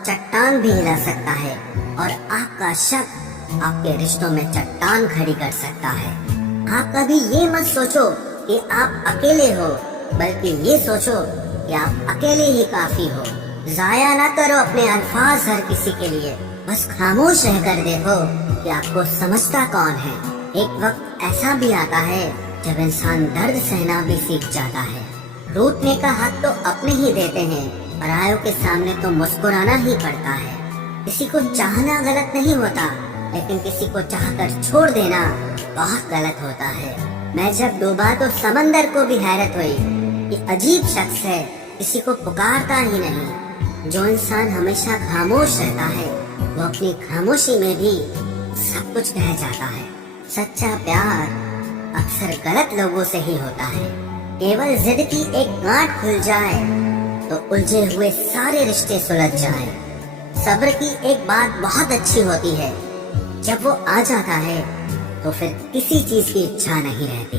चट्टान भी हिला सकता है और आपका शक आपके रिश्तों में चट्टान खड़ी कर सकता है। आप कभी ये मत सोचो कि आप अकेले हो, बल्कि ये सोचो कि आप अकेले ही काफी हो। जाया ना करो अपने अल्फाज हर किसी के लिए, बस खामोश रहकर देखो कि आपको समझता कौन है। एक वक्त ऐसा भी आता है जब इंसान दर्द सहना भी सीख जाता है। रूठने का हक तो अपने ही देते हैं, परायों के सामने तो मुस्कुराना ही पड़ता है। किसी को चाहना गलत नहीं होता, लेकिन किसी को चाहकर छोड़ देना बहुत गलत होता है। मैं जब डूबा तो समंदर को भी हैरत हुई। ये अजीब शख्स है, किसी को पुकारता ही नहीं। जो इंसान हमेशा खामोश रहता है, वो अपनी खामोशी में भी सब कुछ कह जाता है। सच्चा प्यार अक्सर गलत लोगों से ही होता है। केवल जिद की एक गांठ खुल जाए तो उलझे हुए सारे रिश्ते सुलझ जाएं। सब्र की एक बात बहुत अच्छी होती है, जब वो आ जाता है तो फिर किसी चीज की इच्छा नहीं रहती।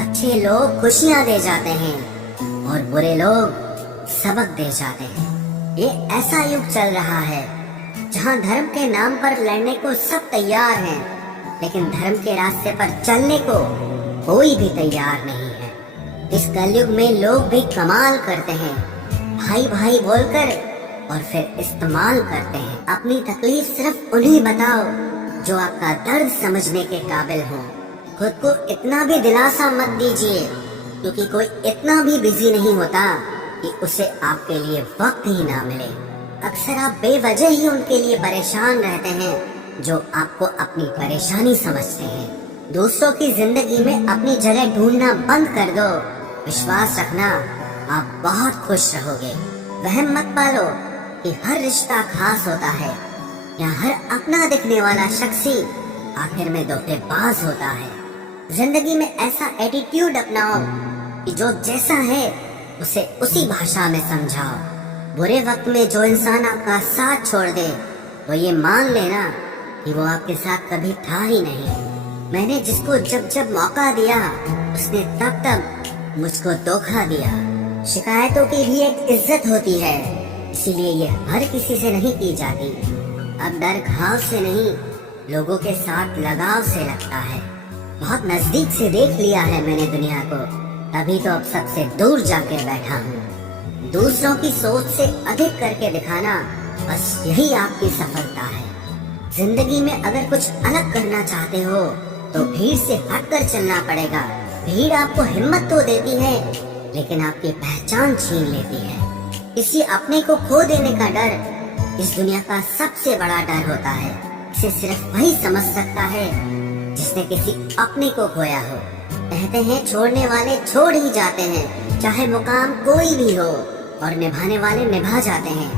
अच्छे लोग खुशियां दे जाते हैं और बुरे लोग सबक दे जाते हैं। ये ऐसा युग चल रहा है जहां धर्म के नाम पर लड़ने को सब तैयार हैं, लेकिन धर्म के रास्ते पर चलने को कोई भी तैयार नहीं है। इस कलयुग में लोग भी कमाल करते हैं, भाई भाई बोलकर और फिर इस्तेमाल करते हैं। अपनी तकलीफ सिर्फ उन्हें बताओ जो आपका दर्द समझने के काबिल हो। खुद को इतना भी दिलासा मत दीजिए, क्योंकि कोई इतना भी बिजी नहीं होता कि उसे आपके लिए वक्त ही ना मिले। अक्सर आप बेवजह ही उनके लिए परेशान रहते हैं जो आपको अपनी परेशानी समझते हैं। दूसरों की जिंदगी में अपनी जगह ढूंढना बंद कर दो। विश्वास रखना, आप बहुत खुश रहोगे। वहम मत पालो कि हर रिश्ता खास होता है या हर अपना दिखने वाला शख्स ही आखिर में धोखेबाज होता है। जिंदगी में ऐसा एटीट्यूड अपनाओ कि जो जैसा है उसे उसी भाषा में समझाओ। बुरे वक्त में जो इंसान आपका साथ छोड़ दे, तो ये मान लेना कि वो आपके साथ कभी था ही नहीं। मैंने जिसको जब जब मौका दिया, उसने तब तब मुझको धोखा दिया। शिकायतों की भी एक इज्जत होती है, इसीलिए ये हर किसी से नहीं की जाती। अब डर घाव से नहीं, लोगों के साथ लगाव से लगता है। बहुत नजदीक से देख लिया है मैंने दुनिया को, तभी तो अब सबसे दूर जाके बैठा हूँ। दूसरों की सोच से अधिक करके दिखाना, बस यही आपकी सफलता है। जिंदगी में अगर कुछ अलग करना चाहते हो तो भीड़ से हटकर चलना पड़ेगा। भीड़ आपको हिम्मत तो देती है, लेकिन आपकी पहचान छीन लेती है। किसी अपने को खो देने का डर इस दुनिया का सबसे बड़ा डर होता है। इसे सिर्फ वही समझ सकता है जिसने किसी अपने को खोया हो। कहते हैं छोड़ने वाले छोड़ ही जाते हैं, चाहे मुकाम कोई भी हो, और निभाने वाले निभा जाते हैं,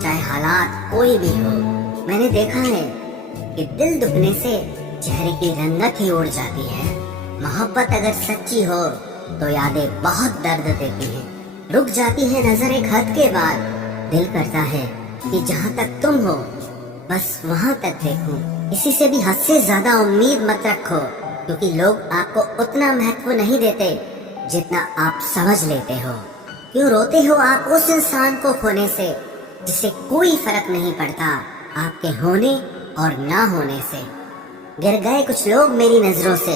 चाहे हालात कोई भी हो। मैंने देखा है कि दिल दुखने से चेहरे की रंगत ही उड़ जाती है। मोहब्बत अगर सच्ची हो तो यादें बहुत दर्द देती हैं। रुक जाती है नजर एक हद के बाद। दिल करता है कि जहाँ तक तुम हो बस वहाँ तक देखूं। किसी से भी हद से ज्यादा उम्मीद मत रखो, क्योंकि लोग आपको उतना महत्व नहीं देते जितना आप समझ लेते हो। क्यों रोते हो आप उस इंसान को खोने से जिसे कोई फर्क नहीं पड़ता आपके होने और ना होने से। गिर गए कुछ लोग मेरी नजरों से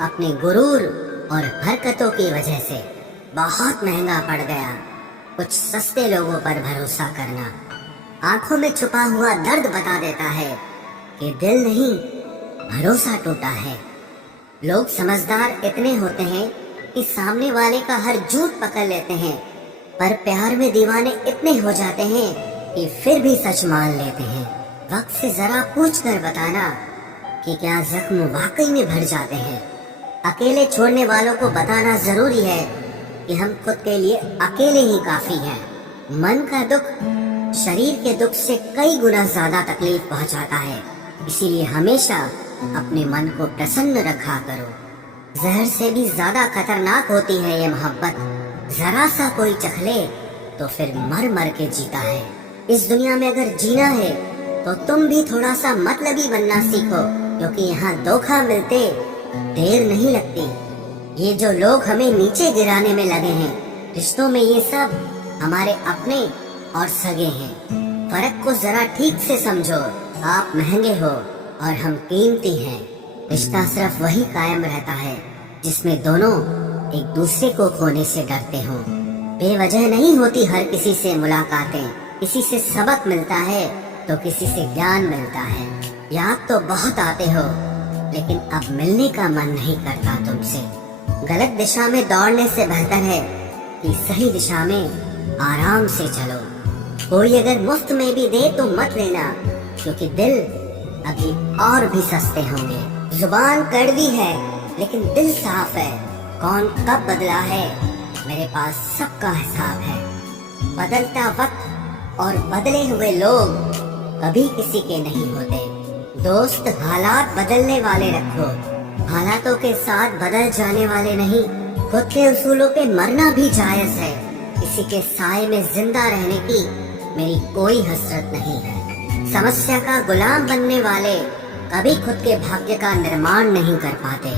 अपने गुरूर और हरकतों की वजह से। बहुत महंगा पड़ गया कुछ सस्ते लोगों पर भरोसा करना। आंखों में छुपा हुआ दर्द बता देता है कि दिल नहीं भरोसा टूटा है। लोग समझदार इतने होते हैं कि सामने वाले का हर झूठ पकड़ लेते हैं, पर प्यार में दीवाने इतने हो जाते हैं कि फिर भी सच मान लेते हैं। वक्त से जरा पूछ कर बताना कि क्या जख्म वाकई में भर जाते हैं। अकेले छोड़ने वालों को बताना जरूरी है कि हम खुद के लिए अकेले ही काफी हैं। मन का दुख शरीर के दुख से कई गुना ज्यादा तकलीफ पहुंचाता है, इसीलिए हमेशा अपने मन को प्रसन्न रखा करो। जहर से भी ज्यादा खतरनाक होती है ये मोहब्बत। जरा सा कोई चख ले तो फिर मर मर के जीता है। इस दुनिया में अगर जीना है तो तुम भी थोड़ा सा मतलबी बनना सीखो, क्योंकि यहाँ धोखा मिलते देर नहीं लगती। ये जो लोग हमें नीचे गिराने में लगे हैं, रिश्तों में ये सब हमारे अपने और सगे हैं। फर्क को जरा ठीक से समझो। आप महंगे हो और हम कीमती हैं। रिश्ता सिर्फ वही कायम रहता है जिसमें दोनों एक दूसरे को खोने से डरते हों। बेवजह नहीं होती हर किसी से मुलाकातें। किसी से सबक मिलता है तो किसी से ज्ञान मिलता है। याद तो बहुत आते हो, लेकिन अब मिलने का मन नहीं करता तुमसे। गलत दिशा में दौड़ने से बेहतर है कि सही दिशा में आराम से चलो। कोई अगर मुफ्त में भी दे तो मत लेना, क्योंकि दिल अभी और भी सस्ते होंगे। जुबान कड़वी है लेकिन दिल साफ है। कौन कब बदला है मेरे पास सबका हिसाब है। बदलता वक्त और बदले हुए लोग कभी किसी के नहीं होते। दोस्त हालात बदलने वाले रखो, हालातों के साथ बदल जाने वाले नहीं। खुद के उसूलों पे मरना भी जायज है। किसी के साए में जिंदा रहने की मेरी कोई हसरत नहीं है। समस्या का गुलाम बनने वाले कभी खुद के भाग्य का निर्माण नहीं कर पाते।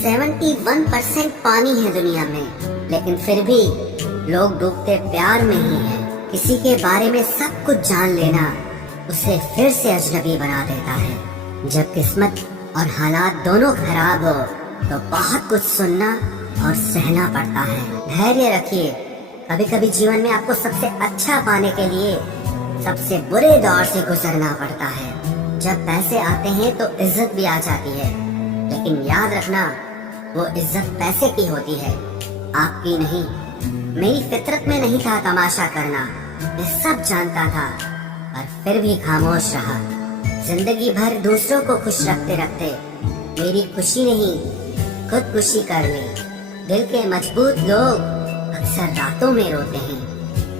71% पानी है दुनिया में, लेकिन फिर भी लोग डूबते प्यार में ही हैं। किसी के बारे में सब कुछ जान लेना उसे फिर से अजनबी बना देता है। जब किस्मत और हालात दोनों खराब हो तो बहुत कुछ सुनना और सहना पड़ता है। धैर्य रखिए। कभी कभी जीवन में आपको सबसे अच्छा पाने के लिए सबसे बुरे दौर से गुजरना पड़ता है। जब पैसे आते हैं तो इज्जत भी आ जाती है, लेकिन याद रखना वो इज्जत पैसे की होती है, आपकी नहीं। मेरी फितरत में नहीं था तमाशा करना, मैं सब जानता था, पर फिर भी खामोश रहा। जिंदगी भर दूसरों को खुश रखते रखते मेरी खुशी नहीं खुदकुशी कर ली। दिल के मजबूत लोग अक्सर रातों में रोते हैं।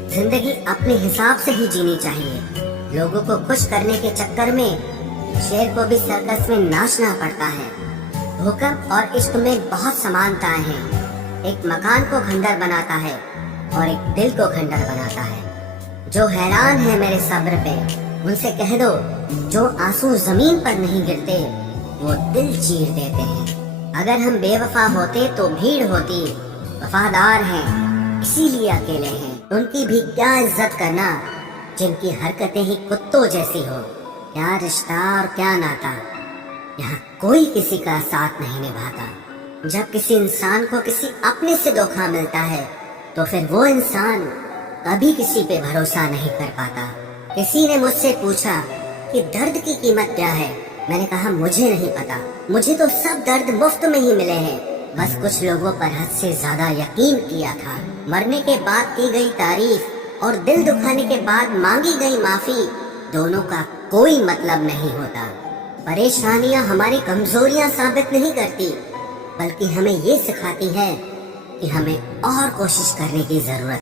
जिंदगी अपने हिसाब से ही जीनी चाहिए। लोगों को खुश करने के चक्कर में शेर को भी सर्कस में नाचना पड़ता है। भूकंप और इश्क में बहुत समानताएं हैं। एक मकान को खंडर बनाता है और एक दिल को खंडर बनाता है। जो हैरान है मेरे सब्र पे, उनसे कह दो जो आंसू जमीन पर नहीं गिरते वो दिल चीर देते हैं। अगर हम बेवफा होते तो भीड़ होती। वफादार हैं इसीलिए अकेले हैं। उनकी भी क्या इज्जत करना जिनकी हरकतें ही कुत्तों जैसी हो। क्या रिश्ता और क्या नाता, यहाँ कोई किसी का साथ नहीं निभाता। जब किसी इंसान को किसी अपने से धोखा मिलता है तो फिर वो इंसान कभी किसी पे भरोसा नहीं कर पाता। किसी ने मुझसे पूछा कि दर्द की कीमत क्या है, मैंने कहा मुझे नहीं पता, मुझे तो सब दर्द मुफ्त में ही मिले हैं। बस कुछ लोगों पर हद से ज्यादा यकीन किया था। मरने के बाद की गई तारीफ और दिल दुखाने के बाद मांगी गई माफी, दोनों का कोई मतलब नहीं होता। परेशानियां हमारी कमजोरियां साबित नहीं करती, बल्कि हमें ये सिखाती है कि हमें और कोशिश करने की जरूरत।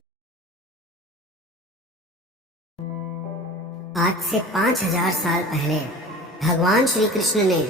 आज से 5000 साल पहले भगवान श्री कृष्ण ने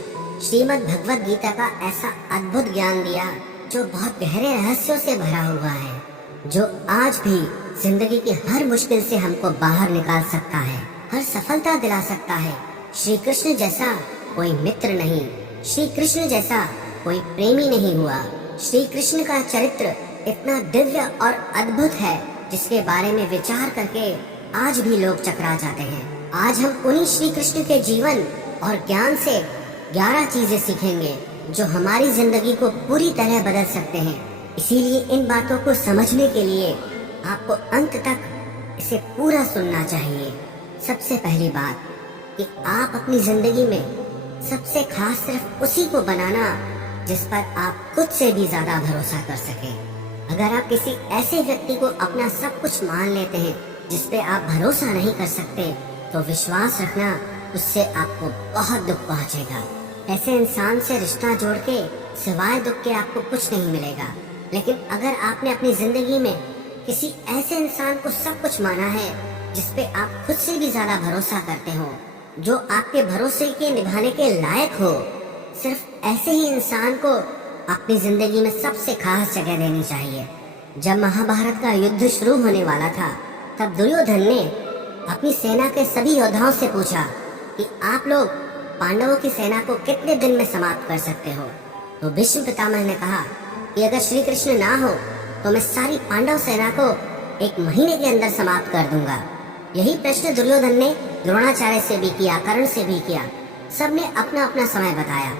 श्रीमद् भगवत गीता का ऐसा अद्भुत ज्ञान दिया जो बहुत गहरे रहस्यों से भरा हुआ है, जो आज भी जिंदगी की हर मुश्किल से हमको बाहर निकाल सकता है, हर सफलता दिला सकता है। श्री कृष्ण जैसा कोई मित्र नहीं, श्री कृष्ण जैसा कोई प्रेमी नहीं हुआ। श्री कृष्ण का चरित्र इतना दिव्य और अद्भुत है जिसके बारे में विचार करके आज भी लोग चकरा जाते हैं। आज हम उन्हीं श्री कृष्ण के जीवन और ज्ञान से 11 चीजें सीखेंगे जो हमारी जिंदगी को पूरी तरह बदल सकते हैं। इसीलिए इन बातों को समझने के लिए आपको अंत तक इसे पूरा सुनना चाहिए। सबसे पहली बात कि आप अपनी जिंदगी में सबसे खास सिर्फ उसी को बनाना जिस पर आप खुद से भी ज्यादा भरोसा कर सके। अगर आप किसी ऐसे व्यक्ति को अपना सब कुछ मान लेते हैं जिस पे आप भरोसा नहीं कर सकते, तो विश्वास रखना उससे आपको बहुत दुख पहुंचेगा। ऐसे इंसान से रिश्ता जोड़ के सिवाय दुख के आपको कुछ नहीं मिलेगा। लेकिन अगर आपने अपनी जिंदगी में किसी ऐसे इंसान को सब कुछ माना है जिस पे आप खुद से भी ज्यादा भरोसा करते हो, जो आपके भरोसे के निभाने के लायक हो, सिर्फ ऐसे ही इंसान को अपनी जिंदगी में सबसे खास जगह देनी चाहिए। जब महाभारत का युद्ध शुरू होने वाला था, तब दुर्योधन ने अपनी सेना के सभी योद्धाओं से पूछा कि आप लोग पांडवों की सेना को कितने दिन में समाप्त कर सकते हो। तो भीष्म पितामह ने कहा कि अगर श्री कृष्ण ना हो तो मैं सारी पांडव सेना को 1 महीने के अंदर समाप्त कर दूंगा। यही प्रश्न दुर्योधन ने द्रोणाचार्य से भी किया, कर्ण से भी किया। सबने अपना अपना समय बताया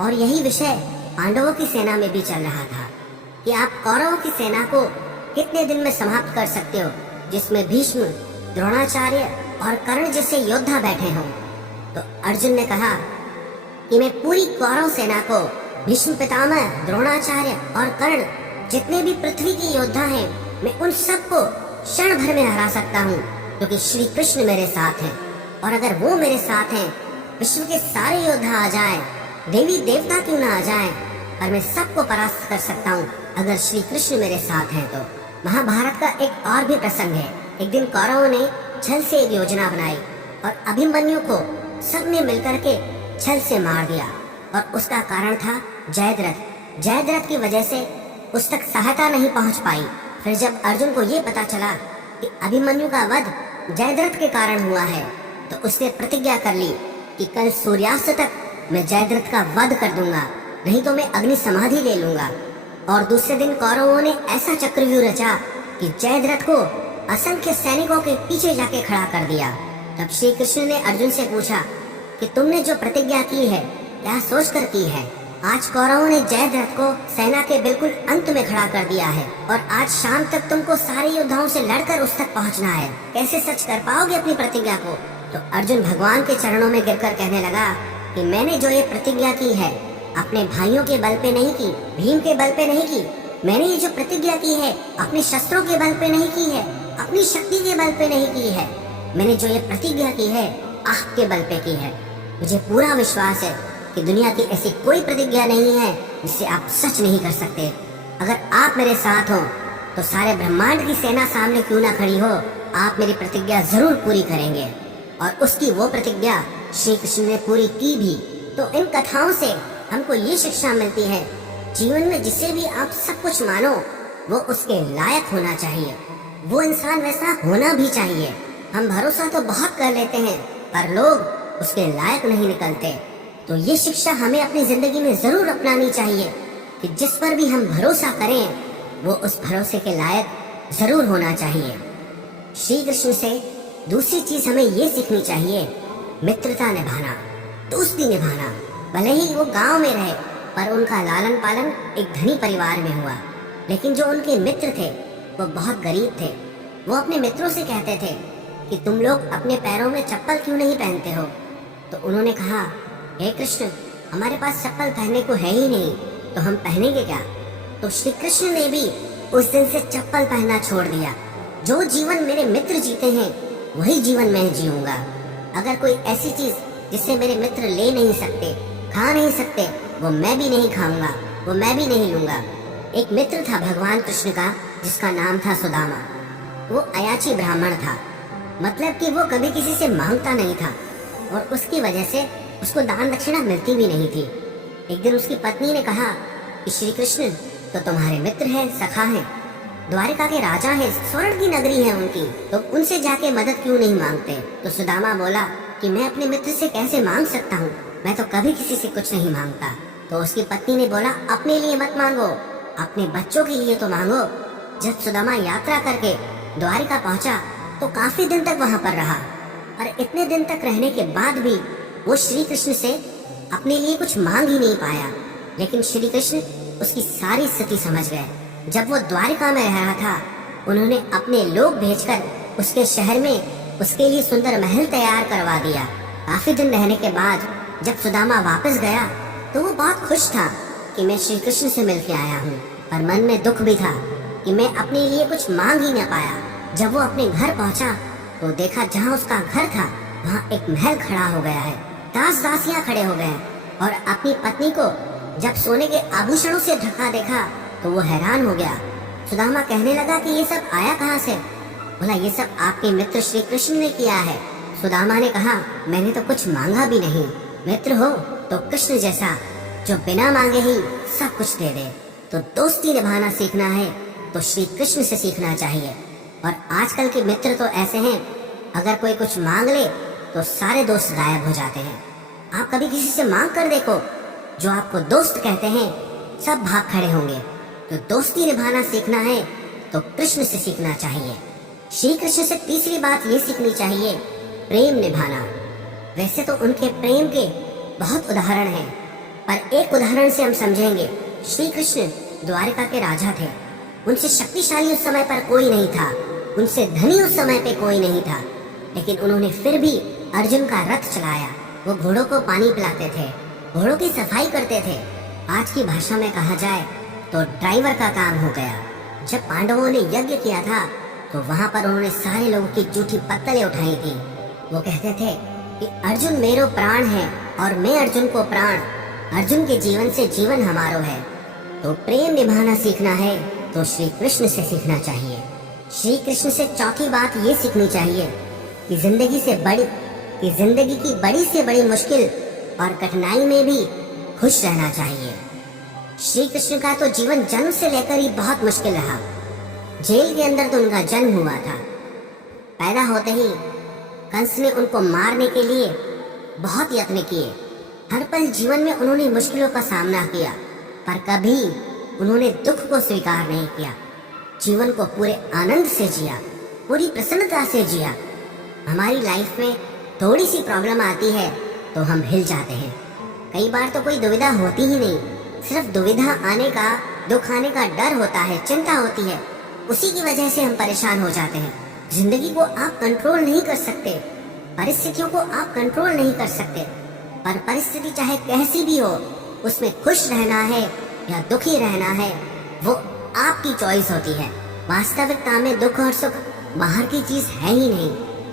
और यही विषय पांडवों की सेना में भी चल रहा था कि आप कौरवों की सेना को कितने दिन में समाप्त कर सकते हो, जिसमें भीष्म, द्रोणाचार्य और कर्ण जैसे योद्धा बैठे हों। तो अर्जुन ने कहा कि मैं पूरी कौरव सेना को भीष्म पितामह, द्रोणाचार्य और कर्ण जितने भी पृथ्वी के योद्धा हैं, मैं उन सबको क्षण भर में हरा सकता हूँ, क्योंकि श्री कृष्ण मेरे साथ हैं। और अगर वो मेरे साथ हैं, विश्व के सारे योद्धा आ जाएं, देवी देवता क्यों ना आ जाएं, पर मैं सबको परास्त कर सकता हूँ अगर श्री कृष्ण मेरे साथ हैं। तो महाभारत का एक और भी प्रसंग है। एक दिन कौरवों ने छल से एक योजना बनाई और अभिमन्यु को सबने मिलकर के छल से मार दिया, और उसका कारण था जयद्रथ। जयद्रथ की वजह से उस तक सहायता नहीं पहुंच पाई। फिर जब अर्जुन को ये पता चला कि अभिमन्यु का वध जयद्रथ के कारण हुआ है, तो उसने प्रतिज्ञा कर ली कि कल सूर्यास्त तक मैं जयद्रथ का वध कर दूंगा, नहीं तो मैं अग्नि समाधि ले लूंगा। और दूसरे दिन कौरवों ने ऐसा चक्रव्यूह रचा कि जयद्रथ को असंख्य सैनिकों के पीछे जाके खड़ा कर दिया। तब श्री कृष्ण ने अर्जुन से पूछा कि तुमने जो प्रतिज्ञा की है क्या सोच कर की है? आज कौरवों ने जयद्रथ को सेना के बिल्कुल अंत में खड़ा कर दिया है, और आज शाम तक तुमको सारे योद्धाओं से लड़कर उस तक पहुंचना है। कैसे सच कर पाओगे अपनी प्रतिज्ञा को? तो अर्जुन भगवान के चरणों में गिरकर कहने लगा कि मैंने जो ये प्रतिज्ञा की है अपने भाइयों के बल पे नहीं की, भीम के बल पे नहीं की। मैंने ये जो प्रतिज्ञा की है अपने शस्त्रों के बल पे नहीं की है, अपनी शक्ति के बल पे नहीं की है। मैंने जो ये प्रतिज्ञा की है आपके बल पे की है। मुझे पूरा विश्वास है कि दुनिया की ऐसी कोई प्रतिज्ञा नहीं है जिससे आप सच नहीं कर सकते। अगर आप मेरे साथ हो तो सारे ब्रह्मांड की सेना सामने क्यों ना खड़ी हो, आप मेरी प्रतिज्ञा जरूर पूरी करेंगे। और उसकी वो प्रतिज्ञा श्री कृष्ण ने पूरी की भी। तो इन कथाओं से हमको ये शिक्षा मिलती है, जीवन में जिसे भी आप सब कुछ मानो वो उसके लायक होना चाहिए, वो इंसान वैसा होना भी चाहिए। हम भरोसा तो बहुत कर लेते हैं पर लोग उसके लायक नहीं निकलते। तो ये शिक्षा हमें अपनी जिंदगी में जरूर अपनानी चाहिए कि जिस पर भी हम भरोसा करें वो उस भरोसे के लायक जरूर होना चाहिए। श्री कृष्ण से दूसरी चीज हमें ये सीखनी चाहिए, मित्रता निभाना, दोस्ती निभाना। भले ही वो गांव में रहे पर उनका लालन पालन एक धनी परिवार में हुआ, लेकिन जो उनके मित्र थे वो बहुत गरीब थे। वो अपने मित्रों से कहते थे कि तुम लोग अपने पैरों में चप्पल क्यों नहीं पहनते हो? तो उन्होंने कहा हे कृष्ण, हमारे पास चप्पल पहनने को है ही नहीं, तो हम पहनेंगे क्या? तो श्री कृष्ण ने भी उस दिन से चप्पल पहनना छोड़ दिया। जो जीवन मेरे मित्र जीते हैं वही जीवन मैं जीऊंगा। अगर कोई ऐसी चीज जिसे मेरे मित्र ले नहीं सकते, खा नहीं सकते, वो मैं भी नहीं खाऊंगा, वो मैं भी नहीं लूंगा। एक मित्र था भगवान कृष्ण का जिसका नाम था सुदामा। वो अयाची ब्राह्मण था, मतलब कि वो कभी किसी से मांगता नहीं था और उसकी वजह से उसको दान दक्षिणा मिलती भी नहीं थी। एक दिन उसकी पत्नी ने कहा कि श्री कृष्ण तो तुम्हारे मित्र हैं, सखा हैं, द्वारिका के राजा हैं, स्वर्ण की नगरी है उनकी, तो उनसे जाके मदद क्यों नहीं मांगते? तो सुदामा बोला कि मैं अपने मित्र से कैसे मांग सकता हूँ, मैं तो कभी किसी से कुछ नहीं मांगता। तो उसकी पत्नी ने बोला अपने लिए मत मांगो, अपने बच्चों के लिए तो मांगो। जब सुदामा यात्रा करके द्वारिका पहुंचा तो काफी दिन तक वहां पर रहा और इतने दिन तक रहने के बाद भी वो श्री कृष्ण से अपने लिए कुछ मांग ही नहीं पाया। लेकिन श्री कृष्ण उसकी सारी स्थिति समझ गए। जब वो द्वारिका में रह रहा था, उन्होंने अपने लोग भेजकर उसके शहर में उसके लिए सुंदर महल तैयार करवा दिया। काफी दिन रहने के बाद जब सुदामा वापस गया तो वो बहुत खुश था कि मैं श्री कृष्ण से मिलके आया हूँ, पर मन में दुख भी था कि मैं अपने लिए कुछ मांग ही न पाया। जब वो अपने घर पहुँचा तो देखा जहाँ उसका घर था वहाँ एक महल खड़ा हो गया है, दास दासियाँ खड़े हो गए और अपनी पत्नी को जब सोने के आभूषणों से ढका देखा तो वो हैरान हो गया। सुदामा कहने लगा कि ये सब आया कहाँ से? बोला ये सब आपके मित्र श्री कृष्ण ने किया है। सुदामा ने कहा मैंने तो कुछ मांगा भी नहीं। मित्र हो तो कृष्ण जैसा जो बिना मांगे ही सब कुछ दे दे। तो दोस्ती निभाना सीखना है तो श्री कृष्ण से सीखना चाहिए। और आजकल के मित्र तो ऐसे हैं, अगर कोई कुछ मांग ले तो सारे दोस्त गायब हो जाते हैं। आप कभी किसी से मांग कर देखो, जो आपको दोस्त कहते हैं सब भाग खड़े होंगे। तो दोस्ती निभाना सीखना है तो कृष्ण से सीखना चाहिए। श्री कृष्ण से तीसरी बात ये सीखनी चाहिए, प्रेम निभाना। वैसे तो उनके प्रेम के बहुत उदाहरण हैं, पर एक उदाहरण से हम समझेंगे। श्री कृष्ण द्वारिका के राजा थे, उनसे शक्तिशाली उस समय पर कोई नहीं था, उनसे धनी उस समय पे कोई नहीं था, लेकिन उन्होंने फिर भी अर्जुन का रथ चलाया। वो घोड़ों को पानी पिलाते थे, घोड़ों की सफाई करते थे। आज की भाषा में कहा जाए तो ड्राइवर का काम हो गया। जब पांडवों ने यज्ञ किया था तो वहाँ पर उन्होंने सारे लोगों की जूठी पत्तलें उठाई थी। वो कहते थे कि अर्जुन मेरो प्राण है और मैं अर्जुन को प्राण, अर्जुन के जीवन से जीवन हमारो है। तो प्रेम निभाना सीखना है तो श्री कृष्ण से सीखना चाहिए। श्री कृष्ण से चौथी बात ये सीखनी चाहिए कि जिंदगी की बड़ी से बड़ी मुश्किल और कठिनाई में भी खुश रहना चाहिए। श्री कृष्ण का तो जीवन जन्म से लेकर ही बहुत मुश्किल रहा। जेल के अंदर तो उनका जन्म हुआ था। पैदा होते ही कंस ने उनको मारने के लिए बहुत यत्न किए। हर पल जीवन में उन्होंने मुश्किलों का सामना किया, पर कभी उन्होंने दुख को स्वीकार नहीं किया। जीवन को पूरे आनंद से जिया, पूरी प्रसन्नता से जिया। हमारी लाइफ में थोड़ी सी प्रॉब्लम आती है तो हम हिल जाते हैं। कई बार तो कोई दुविधा होती ही नहीं, सिर्फ दुविधा आने का, दुख आने का डर होता है, चिंता होती है, उसी की वजह से हम परेशान हो जाते हैं। जिंदगी को आप कंट्रोल नहीं कर सकते, परिस्थितियों को आप कंट्रोल नहीं कर सकते, पर परिस्थिति चाहे कैसी भी हो, उसमें खुश रहना है या दुखी रहना है वो आपकी चॉइस होती है। वास्तविकता में दुख और सुख बाहर की चीज है ही नहीं,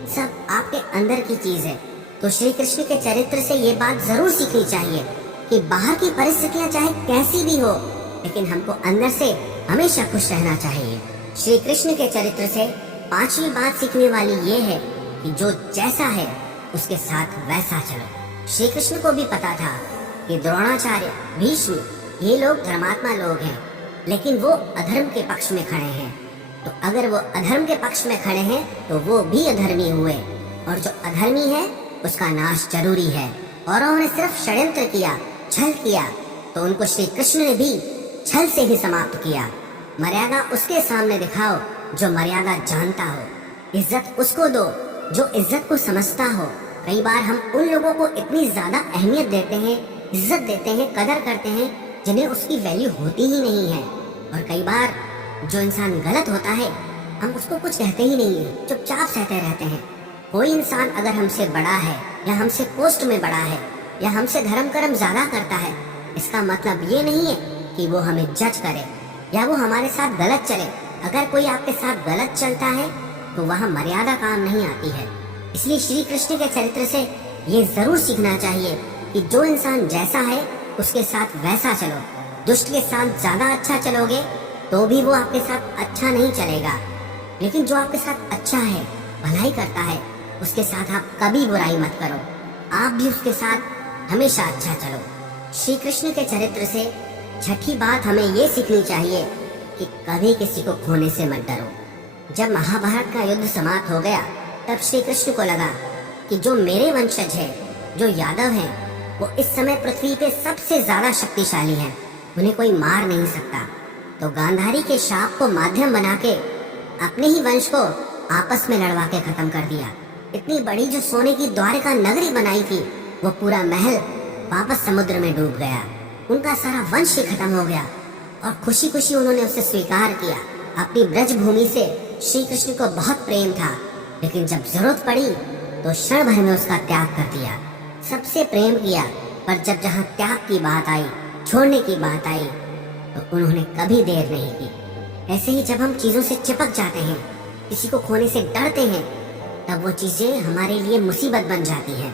सब आपके अंदर की चीज है। तो श्री कृष्ण के चरित्र से ये बात जरूर सीखनी चाहिए कि बाहर की परिस्थितियां चाहे कैसी भी हो, लेकिन हमको अंदर से हमेशा खुश रहना चाहिए। श्री कृष्ण के चरित्र से पांचवी बात सीखने वाली ये है कि जो जैसा है उसके साथ वैसा चलो। श्री कृष्ण को भी पता था कि द्रोणाचार्य, भीष्म ये लोग धर्मात्मा लोग हैं, लेकिन वो अधर्म के पक्ष में खड़े हैं। तो अगर वो अधर्म के पक्ष में खड़े हैं तो वो भी अधर्मी हुए, और जो अधर्मी है उसका नाश जरूरी है। और उन्होंने सिर्फ षड्यंत्र किया, छल किया, तो उनको श्री कृष्ण ने भी छल से ही समाप्त किया। मर्यादा उसके सामने दिखाओ जो मर्यादा जानता हो, इज्जत उसको दो जो इज्जत को समझता हो। कई बार हम उन लोगों को इतनी ज्यादा अहमियत देते हैं, इज्जत देते हैं, कदर करते हैं जिन्हें उसकी वैल्यू होती ही नहीं है। और कई बार जो इंसान गलत होता है हम उसको कुछ कहते ही नहीं है, चुपचाप सहते रहते हैं। कोई इंसान अगर हमसे बड़ा है या हमसे पोस्ट में बड़ा है या हमसे धर्म कर्म ज्यादा करता है, इसका मतलब ये नहीं है कि वो हमें जज करे या वो हमारे साथ गलत चले। अगर कोई आपके साथ गलत चलता है तो वहाँ मर्यादा काम नहीं आती है। इसलिए श्री कृष्ण के चरित्र से ये जरूर सीखना चाहिए कि जो इंसान जैसा है उसके साथ वैसा चलो। दुष्ट के साथ ज्यादा अच्छा चलोगे तो भी वो आपके साथ अच्छा नहीं चलेगा, लेकिन जो आपके साथ अच्छा है, भलाई करता है, उसके साथ आप कभी बुराई मत करो। आप भी उसके साथ हमेशा अच्छा चलो। श्री कृष्ण के चरित्र से छठी बात हमें ये सीखनी चाहिए कि कभी किसी को खोने से मत डरो। जब महाभारत का युद्ध समाप्त हो गया तब श्री कृष्ण को लगा कि जो मेरे वंशज है, जो यादव हैं, वो इस समय पृथ्वी पे सबसे ज्यादा शक्तिशाली हैं, उन्हें कोई मार नहीं सकता। तो गांधारी के शाप को माध्यम बना के अपने ही वंश को आपस में लड़वा के खत्म कर दिया। इतनी बड़ी जो सोने की द्वारका नगरी बनाई थी, वो पूरा महल वापस समुद्र में डूब गया। उनका सारा वंश ही खत्म हो गया और खुशी खुशी उन्होंने उसे स्वीकार किया। अपनी ब्रज भूमि से श्री कृष्ण को बहुत प्रेम था, लेकिन जब जरूरत पड़ी तो क्षण भर में उसका त्याग कर दिया। सबसे प्रेम किया, पर जब जहाँ त्याग की बात आई, छोड़ने की बात आई, तो उन्होंने कभी देर नहीं की। ऐसे ही जब हम चीजों से चिपक जाते हैं, किसी को खोने से डरते हैं, तब वो चीजें हमारे लिए मुसीबत बन जाती हैं।